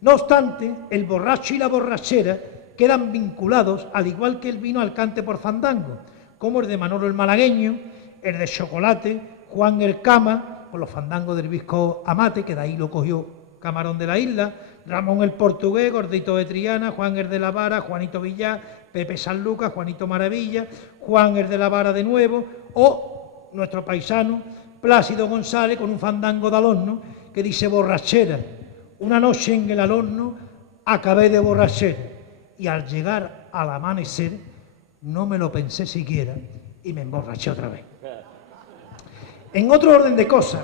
No obstante, el borracho y la borrachera quedan vinculados, al igual que el vino, al cante por fandango, como el de Manolo el Malagueño, el de Chocolate, Juan el Cama, por los fandangos del Visco Amate, que de ahí lo cogió Camarón de la Isla, Ramón el Portugués, Gordito de Triana, Juan el de la Vara, Juanito Villar, Pepe Sanlúcar, Juanito Maravilla, Juan el de la Vara de nuevo, o nuestro paisano Plácido González con un fandango de Alorno que dice borrachera. Una noche en el Alorno acabé de borrachera y al llegar al amanecer no me lo pensé siquiera y me emborraché otra vez. En otro orden de cosas,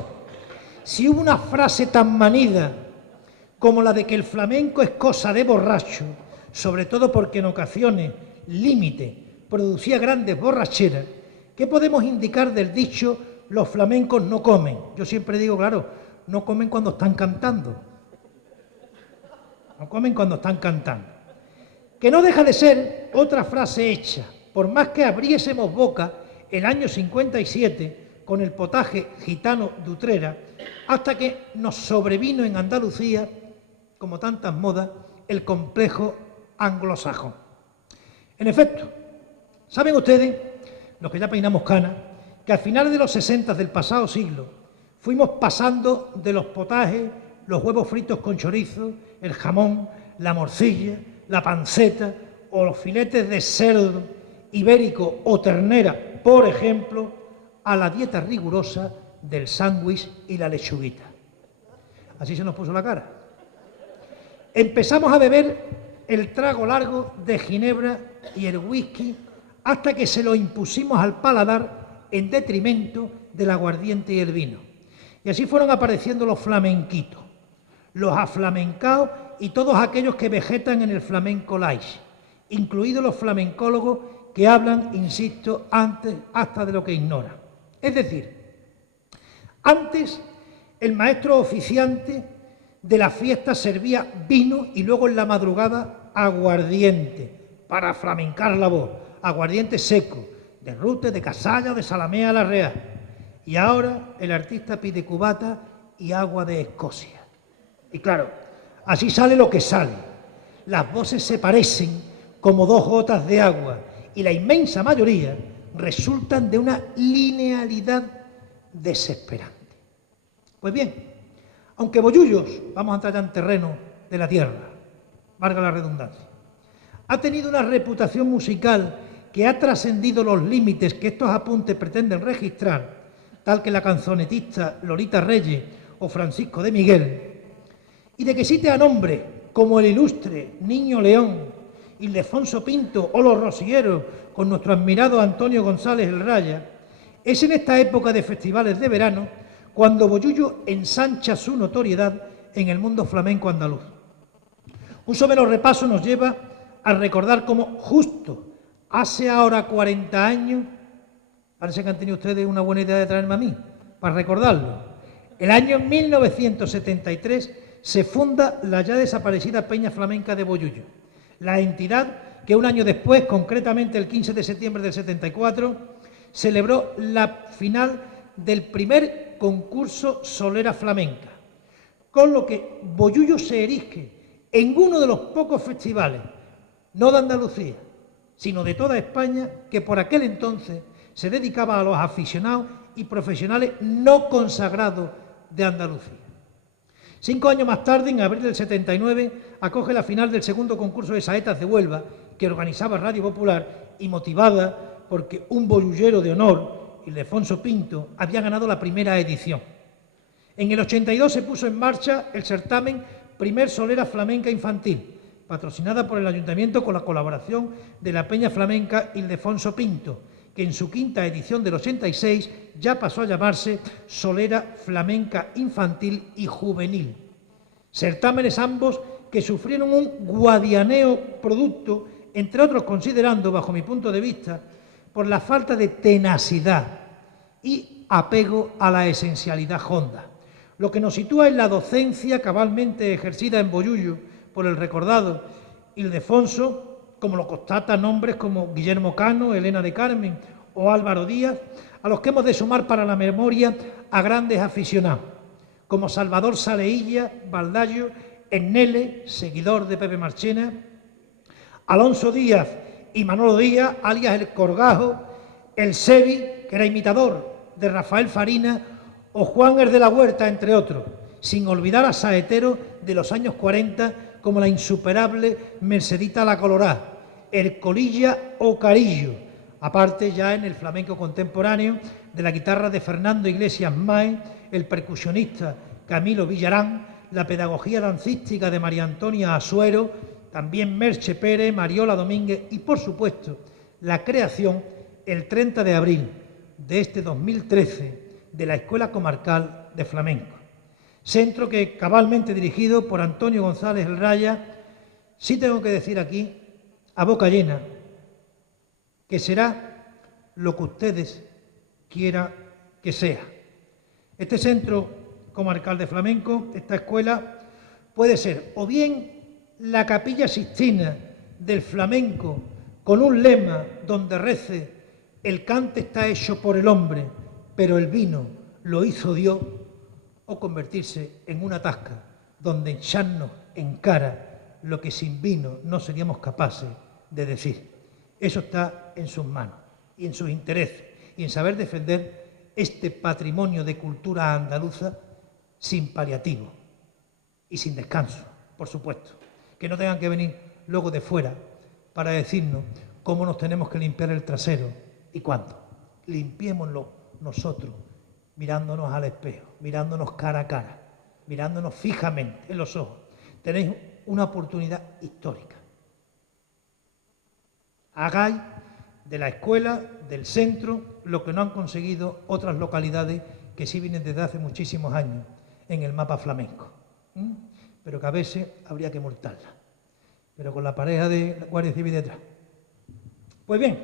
si hubo una frase tan manida como la de que el flamenco es cosa de borracho, sobre todo porque en ocasiones, límite, producía grandes borracheras, ¿qué podemos indicar del dicho los flamencos no comen? Yo siempre digo, claro, no comen cuando están cantando. No comen cuando están cantando. Que no deja de ser otra frase hecha, por más que abriésemos boca el año 57 con el potaje gitano de Utrera, hasta que nos sobrevino en Andalucía, como tantas modas, el complejo anglosajón. En efecto, ¿saben ustedes, los que ya peinamos cana, que al final de los 60 del pasado siglo fuimos pasando de los potajes, los huevos fritos con chorizo, el jamón, la morcilla, la panceta o los filetes de cerdo ibérico o ternera, por ejemplo, a la dieta rigurosa del sándwich y la lechuguita? Así se nos puso la cara. Empezamos a beber el trago largo de ginebra y el whisky hasta que se lo impusimos al paladar en detrimento del aguardiente y el vino. Y así fueron apareciendo los flamenquitos, los aflamencaos y todos aquellos que vegetan en el flamenco light, incluidos los flamencólogos que hablan, insisto, antes hasta de lo que ignoran. Es decir, antes el maestro oficiante de la fiesta servía vino y luego en la madrugada aguardiente para flamencar la voz, aguardiente seco, de Rute, de Casalla, de Salamea la Real. Y ahora el artista pide cubata y agua de Escocia. Y claro, así sale lo que sale. Las voces se parecen como dos gotas de agua y la inmensa mayoría resultan de una linealidad desesperante. Pues bien, aunque Bollullos, vamos a entrar ya en terreno de la tierra, valga la redundancia, ha tenido una reputación musical que ha trascendido los límites que estos apuntes pretenden registrar, tal que la canzonetista Lolita Reyes o Francisco de Miguel, y de que cite a nombres como el ilustre Niño León, Ildefonso Pinto o los Rosieros con nuestro admirado Antonio González el Raya, es en esta época de festivales de verano cuando Bollullo ensancha su notoriedad en el mundo flamenco andaluz. Un somero repaso nos lleva a recordar cómo justo hace ahora 40 años, parece que han tenido ustedes una buena idea de traerme a mí, para recordarlo, el año 1973 se funda la ya desaparecida Peña Flamenca de Bollullo, la entidad que un año después, concretamente el 15 de septiembre del 74, celebró la final del primer concurso Solera Flamenca, con lo que Bollullo se erige en uno de los pocos festivales, no de Andalucía, sino de toda España, que por aquel entonces se dedicaba a los aficionados y profesionales no consagrados de Andalucía. 5 años más tarde, en abril del 79, acoge la final del segundo concurso de saetas de Huelva, que organizaba Radio Popular y motivada porque un bollullero de honor, Ildefonso Pinto, había ganado la primera edición. En el 82 se puso en marcha el certamen Primer Solera Flamenca Infantil, patrocinada por el Ayuntamiento con la colaboración de la Peña Flamenca Ildefonso Pinto, que en su quinta edición del 86 ya pasó a llamarse Solera Flamenca Infantil y Juvenil. Certámenes ambos que sufrieron un guadianeo producto, entre otros considerando, bajo mi punto de vista, por la falta de tenacidad y apego a la esencialidad honda, lo que nos sitúa en la docencia cabalmente ejercida en Bollullo por el recordado Ildefonso, como lo constatan nombres como Guillermo Cano, Elena de Carmen o Álvaro Díaz, a los que hemos de sumar para la memoria a grandes aficionados, como Salvador Saleilla, Baldayo, Ennele, seguidor de Pepe Marchena, Alonso Díaz y Manolo Díaz, alias El Corgajo, el Sevi, que era imitador de Rafael Farina, o Juan el de la Huerta, entre otros, sin olvidar a saeteros de los años 40 como la insuperable Mercedita la Colorá, el colilla o carillo, aparte ya en el flamenco contemporáneo de la guitarra de Fernando Iglesias Máez, el percusionista Camilo Villarán, la pedagogía dancística de María Antonia Asuero, también Merche Pérez, Mariola Domínguez y, por supuesto, la creación el 30 de abril de este 2013 de la Escuela Comarcal de Flamenco. Centro que, cabalmente dirigido por Antonio González El Raya, sí tengo que decir aquí, a boca llena, que será lo que ustedes quieran que sea. Este Centro Comarcal de Flamenco, esta escuela, puede ser o bien la Capilla Sixtina del flamenco con un lema donde rece: el cante está hecho por el hombre, pero el vino lo hizo Dios, o convertirse en una tasca donde echarnos en cara lo que sin vino no seríamos capaces de decir. Eso está en sus manos y en sus intereses y en saber defender este patrimonio de cultura andaluza sin paliativo y sin descanso, por supuesto. Que no tengan que venir luego de fuera para decirnos cómo nos tenemos que limpiar el trasero y cuándo. Limpiémoslo nosotros, mirándonos al espejo, mirándonos cara a cara, mirándonos fijamente en los ojos. Tenéis una oportunidad histórica. Hagáis de la escuela, del centro, lo que no han conseguido otras localidades que sí vienen desde hace muchísimos años en el mapa flamenco. Pero que a veces habría que multarla. Pero con la pareja de la Guardia Civil detrás. Pues bien,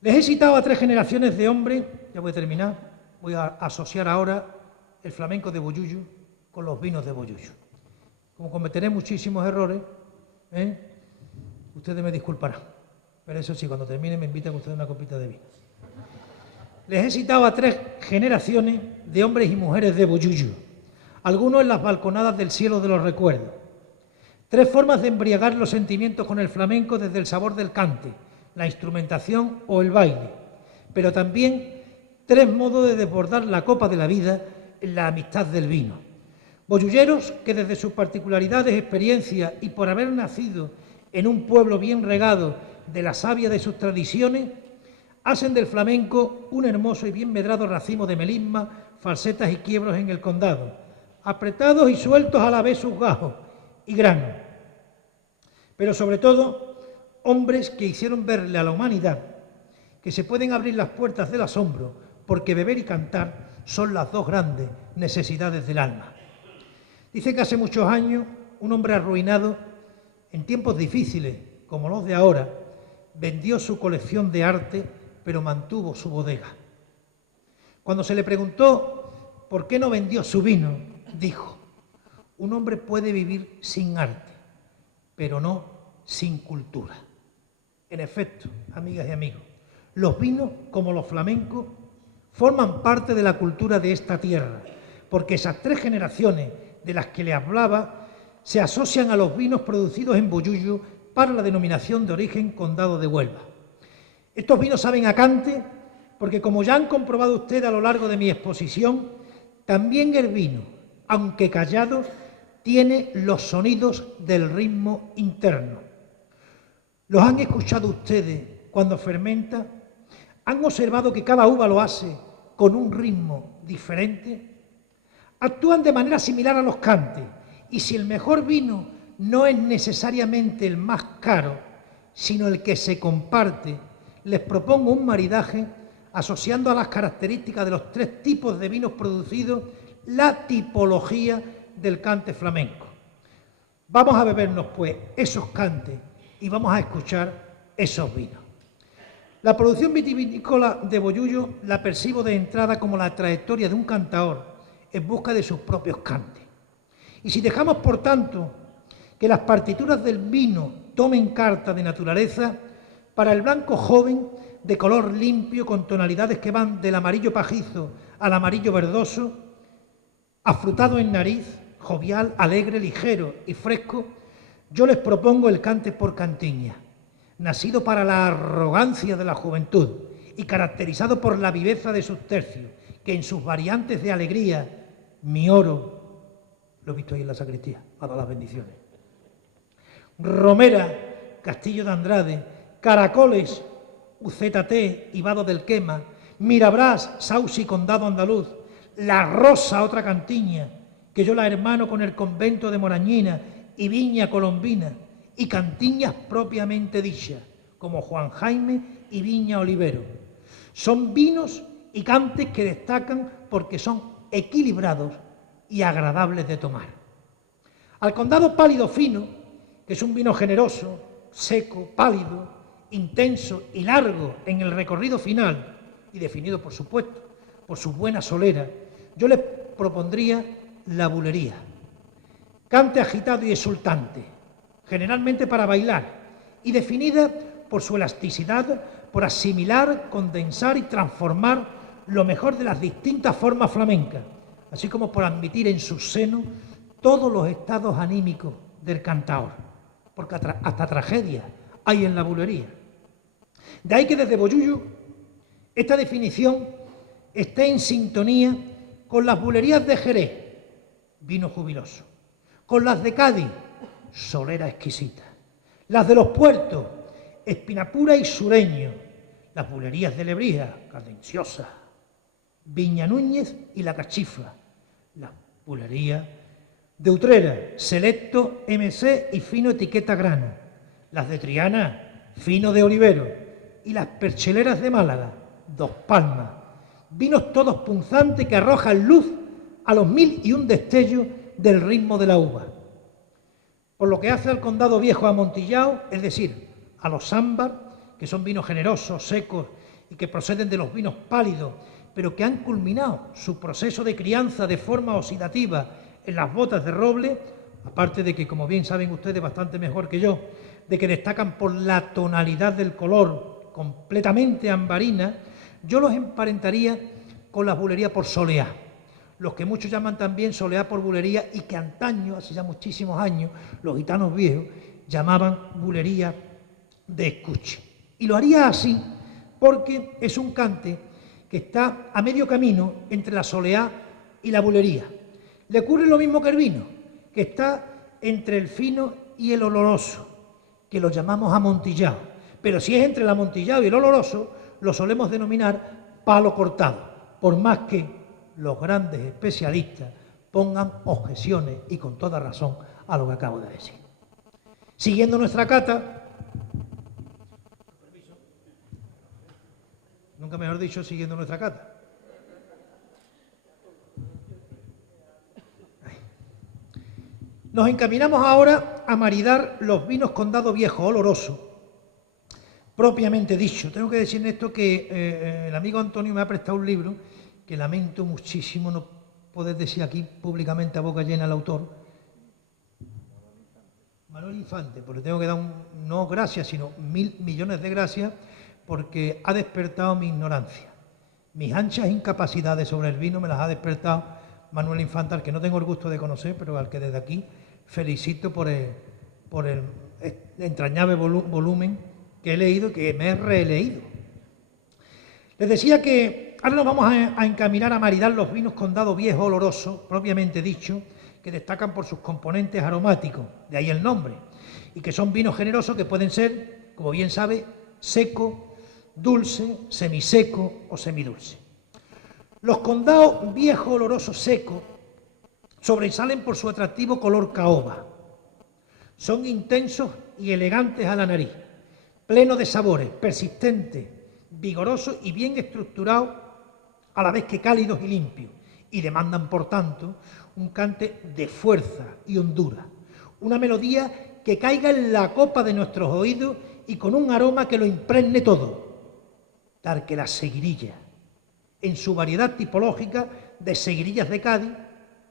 les he citado a 3 generaciones de hombres, ya voy a terminar, voy a asociar ahora el flamenco de Bollullo con los vinos de Bollullo. Como cometeré muchísimos errores, ustedes me disculparán, pero eso sí, cuando termine me invitan ustedes a una copita de vino. Les he citado a 3 generaciones de hombres y mujeres de Bollullo, algunos en las balconadas del cielo de los recuerdos. 3 formas de embriagar los sentimientos con el flamenco desde el sabor del cante, la instrumentación o el baile, pero también 3 modos de desbordar la copa de la vida en la amistad del vino. Bollulleros que desde sus particularidades, experiencias y por haber nacido en un pueblo bien regado de la savia de sus tradiciones, hacen del flamenco un hermoso y bien medrado racimo de melisma, falsetas y quiebros en el condado, apretados y sueltos a la vez sus gajos y granos. Pero sobre todo, hombres que hicieron verle a la humanidad que se pueden abrir las puertas del asombro, porque beber y cantar son las 2 grandes necesidades del alma. Dice que hace muchos años un hombre arruinado, en tiempos difíciles como los de ahora, vendió su colección de arte, pero mantuvo su bodega. Cuando se le preguntó por qué no vendió su vino, dijo: un hombre puede vivir sin arte, pero no sin cultura. En efecto, amigas y amigos, los vinos, como los flamencos, forman parte de la cultura de esta tierra, porque esas 3 generaciones de las que le hablaba se asocian a los vinos producidos en Bollullo para la denominación de origen Condado de Huelva. Estos vinos saben a cante porque, como ya han comprobado ustedes a lo largo de mi exposición, también el vino, aunque callado, tiene los sonidos del ritmo interno. ¿Los han escuchado ustedes cuando fermenta? ¿Han observado que cada uva lo hace con un ritmo diferente? Actúan de manera similar a los cantes, y si el mejor vino no es necesariamente el más caro, sino el que se comparte, les propongo un maridaje asociando a las características de los 3 tipos de vinos producidos la tipología del cante flamenco. Vamos a bebernos, pues, esos cantes y vamos a escuchar esos vinos. La producción vitivinícola de Bollullo la percibo de entrada como la trayectoria de un cantaor en busca de sus propios cantes. Y si dejamos, por tanto, que las partituras del vino tomen carta de naturaleza, para el blanco joven, de color limpio, con tonalidades que van del amarillo pajizo al amarillo verdoso, afrutado en nariz, jovial, alegre, ligero y fresco, yo les propongo el cante por cantiña, nacido para la arrogancia de la juventud y caracterizado por la viveza de sus tercios, que en sus variantes de alegría, mi oro, lo he visto ahí en la sacristía, ha dado las bendiciones, romera, Castillo de Andrade, Caracoles, UZT y Vado del Quema, Mirabrás, Sauce y Condado Andaluz, La Rosa, otra cantiña, que yo la hermano con el convento de Morañina y Viña Colombina, y cantiñas propiamente dichas, como Juan Jaime y Viña Olivero. Son vinos y cantes que destacan porque son equilibrados y agradables de tomar. Al Condado Pálido Fino, que es un vino generoso, seco, pálido, intenso y largo en el recorrido final, y definido, por supuesto, por su buena solera, yo les propondría la bulería. Cante agitado y exultante, generalmente para bailar, y definida por su elasticidad, por asimilar, condensar y transformar lo mejor de las distintas formas flamencas, así como por admitir en su seno todos los estados anímicos del cantaor, porque hasta tragedia hay en la bulería. De ahí que desde Bollullo esta definición esté en sintonía con las bulerías de Jerez, vino jubiloso, con las de Cádiz, solera exquisita, las de los puertos, Espinapura y Sureño, las bulerías de Lebrija, cadenciosa, Viña Núñez y La Cachifla, las bulerías de Utrera, Selecto, MC y Fino Etiqueta Grano, las de Triana, Fino de Olivero, y las percheleras de Málaga, Dos Palmas, vinos todos punzantes que arrojan luz a los 1001 destellos del ritmo de la uva. Por lo que hace al Condado Viejo amontillado, es decir, a los ámbar, que son vinos generosos, secos y que proceden de los vinos pálidos, pero que han culminado su proceso de crianza de forma oxidativa en las botas de roble, aparte de que, como bien saben ustedes bastante mejor que yo, de que destacan por la tonalidad del color completamente ambarina, yo los emparentaría con las bulerías por soleá, los que muchos llaman también soleá por bulería y que antaño, hace ya muchísimos años, los gitanos viejos llamaban bulería de escuche. Y lo haría así porque es un cante que está a medio camino entre la soleá y la bulería. Le ocurre lo mismo que el vino, que está entre el fino y el oloroso, que lo llamamos amontillado. Pero si es entre el amontillado y el oloroso, lo solemos denominar palo cortado, por más que los grandes especialistas pongan objeciones, y con toda razón, a lo que acabo de decir. Siguiendo nuestra cata, nunca mejor dicho, siguiendo nuestra cata. Nos encaminamos ahora a maridar los vinos Condado Viejo oloroso, propiamente dicho. Tengo que decir en esto que el amigo Antonio me ha prestado un libro que lamento muchísimo no poder decir aquí públicamente a boca llena el autor, Manuel Infante, porque tengo que dar no gracias, sino 1000 millones de gracias, porque ha despertado mi ignorancia. Mis anchas incapacidades sobre el vino me las ha despertado Manuel Infante, al que no tengo el gusto de conocer, pero al que desde aquí felicito por el entrañable volumen que he leído y que me he releído. Les decía que ahora nos vamos a encaminar a maridar los vinos Condado Viejo oloroso, propiamente dicho, que destacan por sus componentes aromáticos, de ahí el nombre, y que son vinos generosos que pueden ser, como bien sabe, seco, dulce, semiseco o semidulce. Los Condado Viejo oloroso seco sobresalen por su atractivo color caoba. Son intensos y elegantes a la nariz, plenos de sabores, persistentes, vigorosos y bien estructurados, a la vez que cálidos y limpios, y demandan, por tanto, un cante de fuerza y hondura, una melodía que caiga en la copa de nuestros oídos y con un aroma que lo impregne todo, tal que las seguirillas, en su variedad tipológica de seguirillas de Cádiz,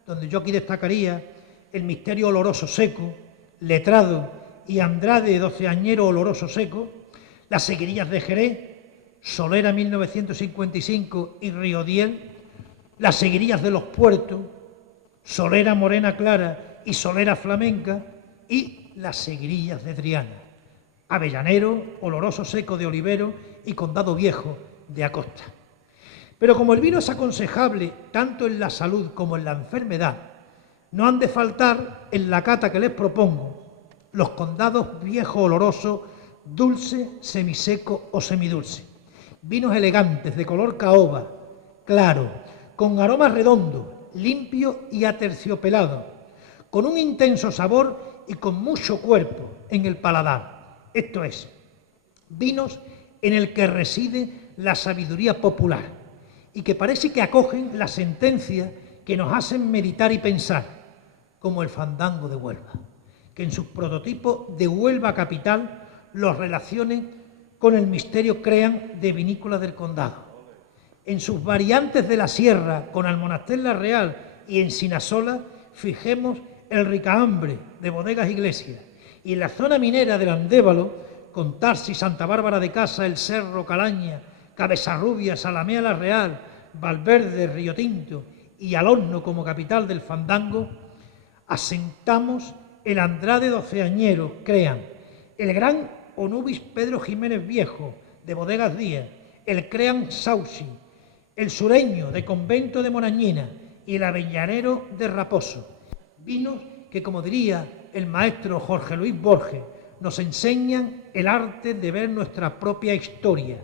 donde yo aquí destacaría el Misterio oloroso seco, Letrado y Andrade 12añero oloroso seco, las seguirillas de Jerez, Solera 1955 y Riodiel, las seguirillas de los puertos, Solera morena clara y Solera flamenca, y las seguirillas de Triana, Avellanero, oloroso seco de Olivero y Condado Viejo de Acosta. Pero como el vino es aconsejable tanto en la salud como en la enfermedad, no han de faltar en la cata que les propongo los condados viejo oloroso, dulce, semiseco o semidulce. Vinos elegantes, de color caoba, claro, con aroma redondo, limpio y aterciopelado, con un intenso sabor y con mucho cuerpo en el paladar. Esto es, vinos en el que reside la sabiduría popular y que parece que acogen la sentencia que nos hacen meditar y pensar, como el fandango de Huelva, que en sus prototipos de Huelva capital los relacionen con el misterio crean de Vinícola del Condado. En sus variantes de la sierra, con Almonaster la Real y Encinasola, fijemos el Ricahambre de Bodegas Iglesias, y en la zona minera del Andévalo, con Tarsi, Santa Bárbara de Casa, El Cerro, Calaña, Cabezarrubia, Salamea la Real, Valverde, Río Tinto y Al Horno como capital del fandango, asentamos el Andrade Doceañero, crean, el Gran Onubis Pedro Jiménez Viejo, de Bodegas Díaz, el Crean Sausi, el Sureño, de Convento de Morañina, y el Avellanero de Raposo. Vinos que, como diría el maestro Jorge Luis Borges, nos enseñan el arte de ver nuestra propia historia,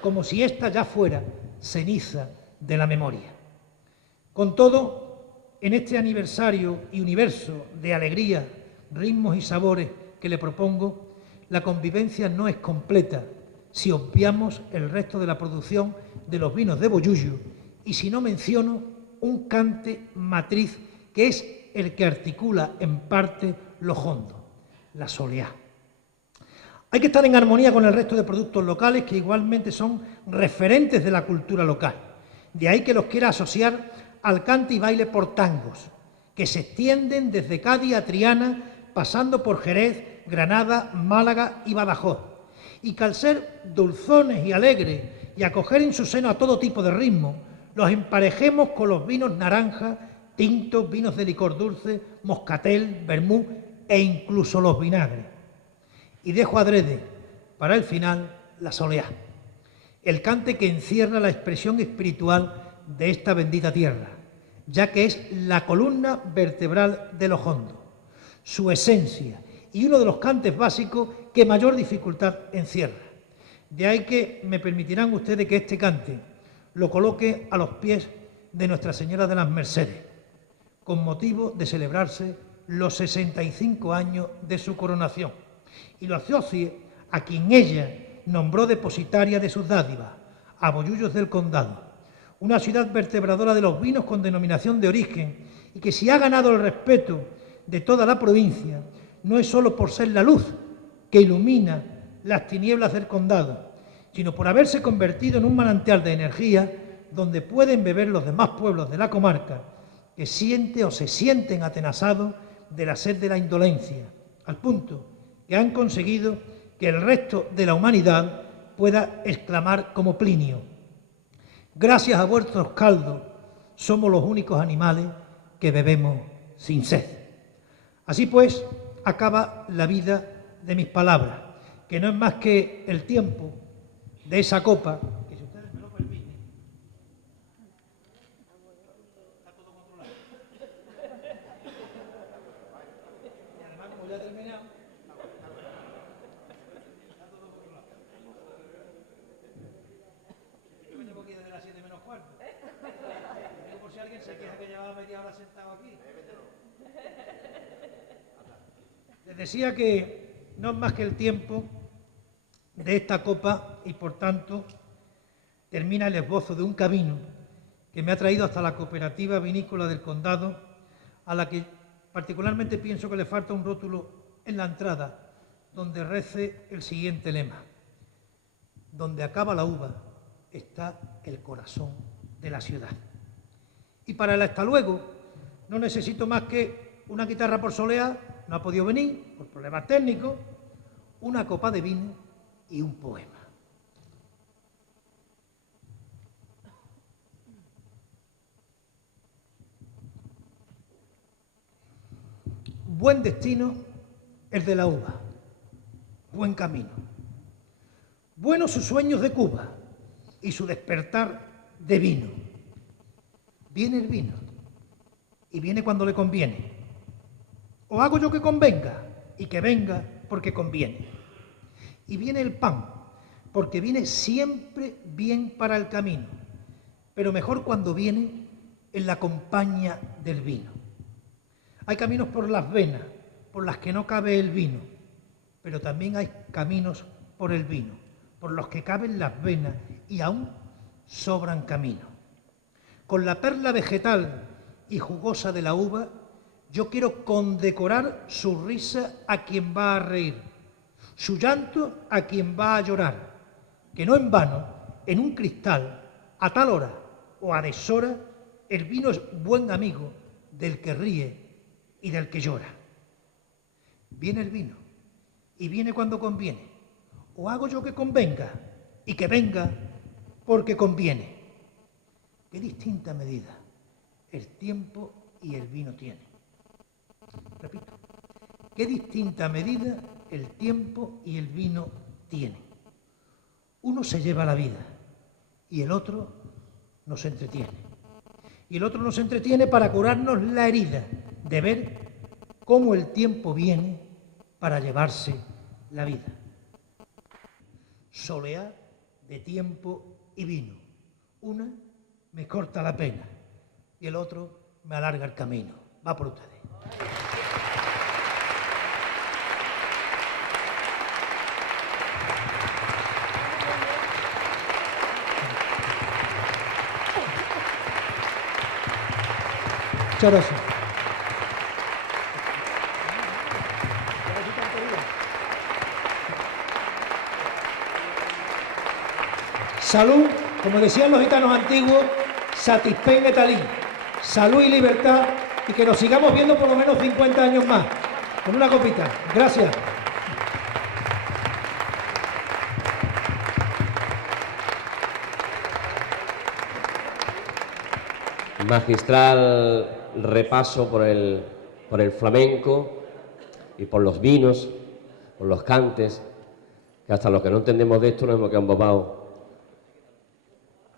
como si ésta ya fuera ceniza de la memoria. Con todo, en este aniversario y universo de alegría, ritmos y sabores que le propongo, la convivencia no es completa si obviamos el resto de la producción de los vinos de Bollullo y si no menciono un cante matriz que es el que articula en parte lo hondo, la soleá. Hay que estar en armonía con el resto de productos locales que igualmente son referentes de la cultura local. De ahí que los quiera asociar al cante y baile por tangos, que se extienden desde Cádiz a Triana, pasando por Jerez, Granada, Málaga y Badajoz, y que al ser dulzones y alegres y acoger en su seno a todo tipo de ritmo, los emparejemos con los vinos naranja, tintos, vinos de licor dulce, moscatel, vermú e incluso los vinagres. Y dejo adrede para el final la soleá, el cante que encierra la expresión espiritual de esta bendita tierra, ya que es la columna vertebral de lo hondo, su esencia y uno de los cantes básicos que mayor dificultad encierra. De ahí que me permitirán ustedes que este cante lo coloque a los pies de Nuestra Señora de las Mercedes, con motivo de celebrarse los 65 años de su coronación, y lo asocie a quien ella nombró depositaria de sus dádivas, a Bollullos del Condado, una ciudad vertebradora de los vinos con denominación de origen y que si ha ganado el respeto de toda la provincia, no es solo por ser la luz que ilumina las tinieblas del condado, sino por haberse convertido en un manantial de energía donde pueden beber los demás pueblos de la comarca que siente o se sienten atenazados de la sed de la indolencia, al punto que han conseguido que el resto de la humanidad pueda exclamar como Plinio: gracias a vuestros caldos somos los únicos animales que bebemos sin sed. Así pues, acaba la vida de mis palabras, que no es más que el tiempo de esa copa, que si ustedes me lo permiten, está todo controlado. Y además, como ya he terminado, está todo controlado. Yo me tengo que ir desde las 7 menos cuarto. Digo por si alguien se queja que llevaba media hora sentado aquí. Les decía que no es más que el tiempo de esta copa y, por tanto, termina el esbozo de un camino que me ha traído hasta la cooperativa vinícola del Condado, a la que particularmente pienso que le falta un rótulo en la entrada donde rece el siguiente lema: donde acaba la uva está el corazón de la ciudad. Y para el hasta luego no necesito más que una guitarra por soleá, no ha podido venir por problemas técnicos, una copa de vino y un poema. Buen destino el de la uva, buen camino. Buenos sus sueños de Cuba y su despertar de vino. Viene el vino y viene cuando le conviene. O hago yo que convenga y que venga porque conviene. Y viene el pan, porque viene siempre bien para el camino, pero mejor cuando viene en la compañía del vino. Hay caminos por las venas, por las que no cabe el vino, pero también hay caminos por el vino, por los que caben las venas y aún sobran caminos. Con la perla vegetal y jugosa de la uva, yo quiero condecorar su risa a quien va a reír, su llanto a quien va a llorar, que no en vano, en un cristal, a tal hora o a deshora, el vino es buen amigo del que ríe y del que llora. Viene el vino y viene cuando conviene, o hago yo que convenga y que venga porque conviene. Qué distinta medida el tiempo y el vino tienen. Repito, qué distinta medida el tiempo y el vino tienen. Uno se lleva la vida y el otro nos entretiene. Y el otro nos entretiene para curarnos la herida de ver cómo el tiempo viene para llevarse la vida. Soleá de tiempo y vino. Una me corta la pena y el otro me alarga el camino. Va por ustedes. Muchas gracias. Salud, como decían los gitanos antiguos, satispen et alí. Salud y libertad, y que nos sigamos viendo por lo menos 50 años más. Con una copita. Gracias. Magistral repaso por el flamenco y por los vinos, por los cantes, que hasta los que no entendemos de esto nos hemos quedado embobados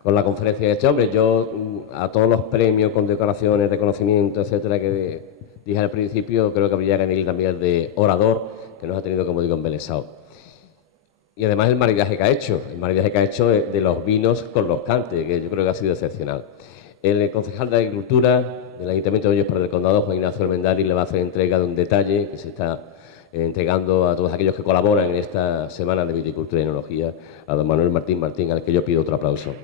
con la conferencia de este hombre. Yo, a todos los premios, condecoraciones, reconocimientos, etcétera, que dije al principio, creo que habría que añadir también el de orador, que nos ha tenido, como digo, embelesado. Y además el maridaje que ha hecho de los vinos con los cantes, que yo creo que ha sido excepcional. El concejal de Agricultura del Ayuntamiento de Hoyos para el Condado, Juan Ignacio Almendari, le va a hacer entrega de un detalle que se está entregando a todos aquellos que colaboran en esta Semana de Viticultura y Enología, a don Manuel Martín Martín, al que yo pido otro aplauso.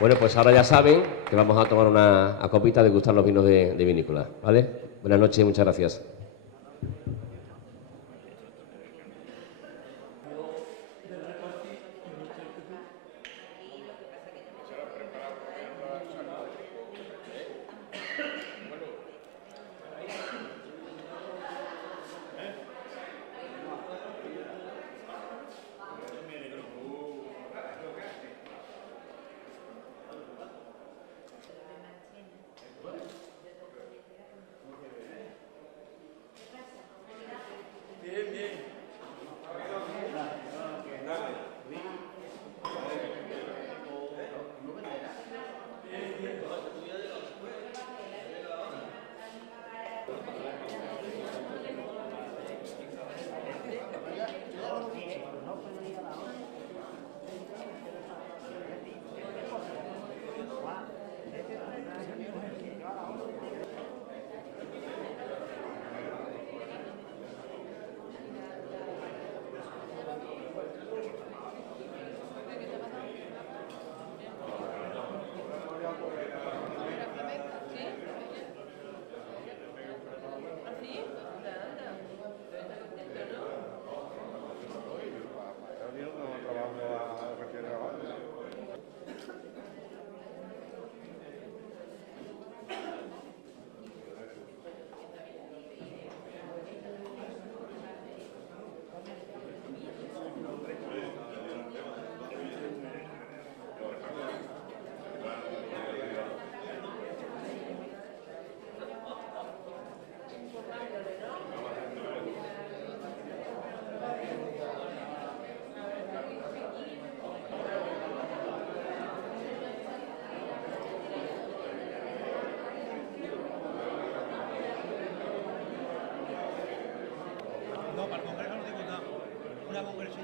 Bueno, pues ahora ya saben que vamos a tomar una copita de degustar los vinos de vinícola, ¿vale? Buenas noches y muchas gracias.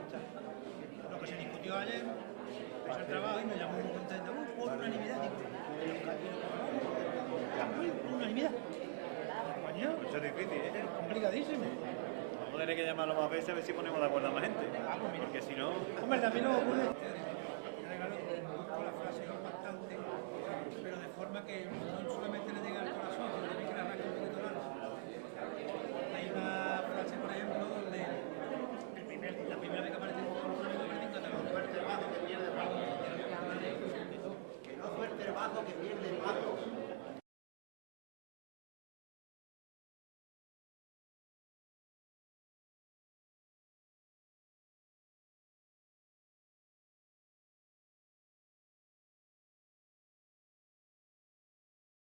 está. Lo que se discutió ayer, empezó el trabajo y me llamó muy contento. Por unanimidad, digo, por unanimidad. Coño, Eso es difícil, ¿eh? es complicadísimo. Vamos a tener que llamarlo más veces a ver si ponemos de acuerdo a más gente. Ah, pues mira. Porque si no... Hombre, también nos ocurre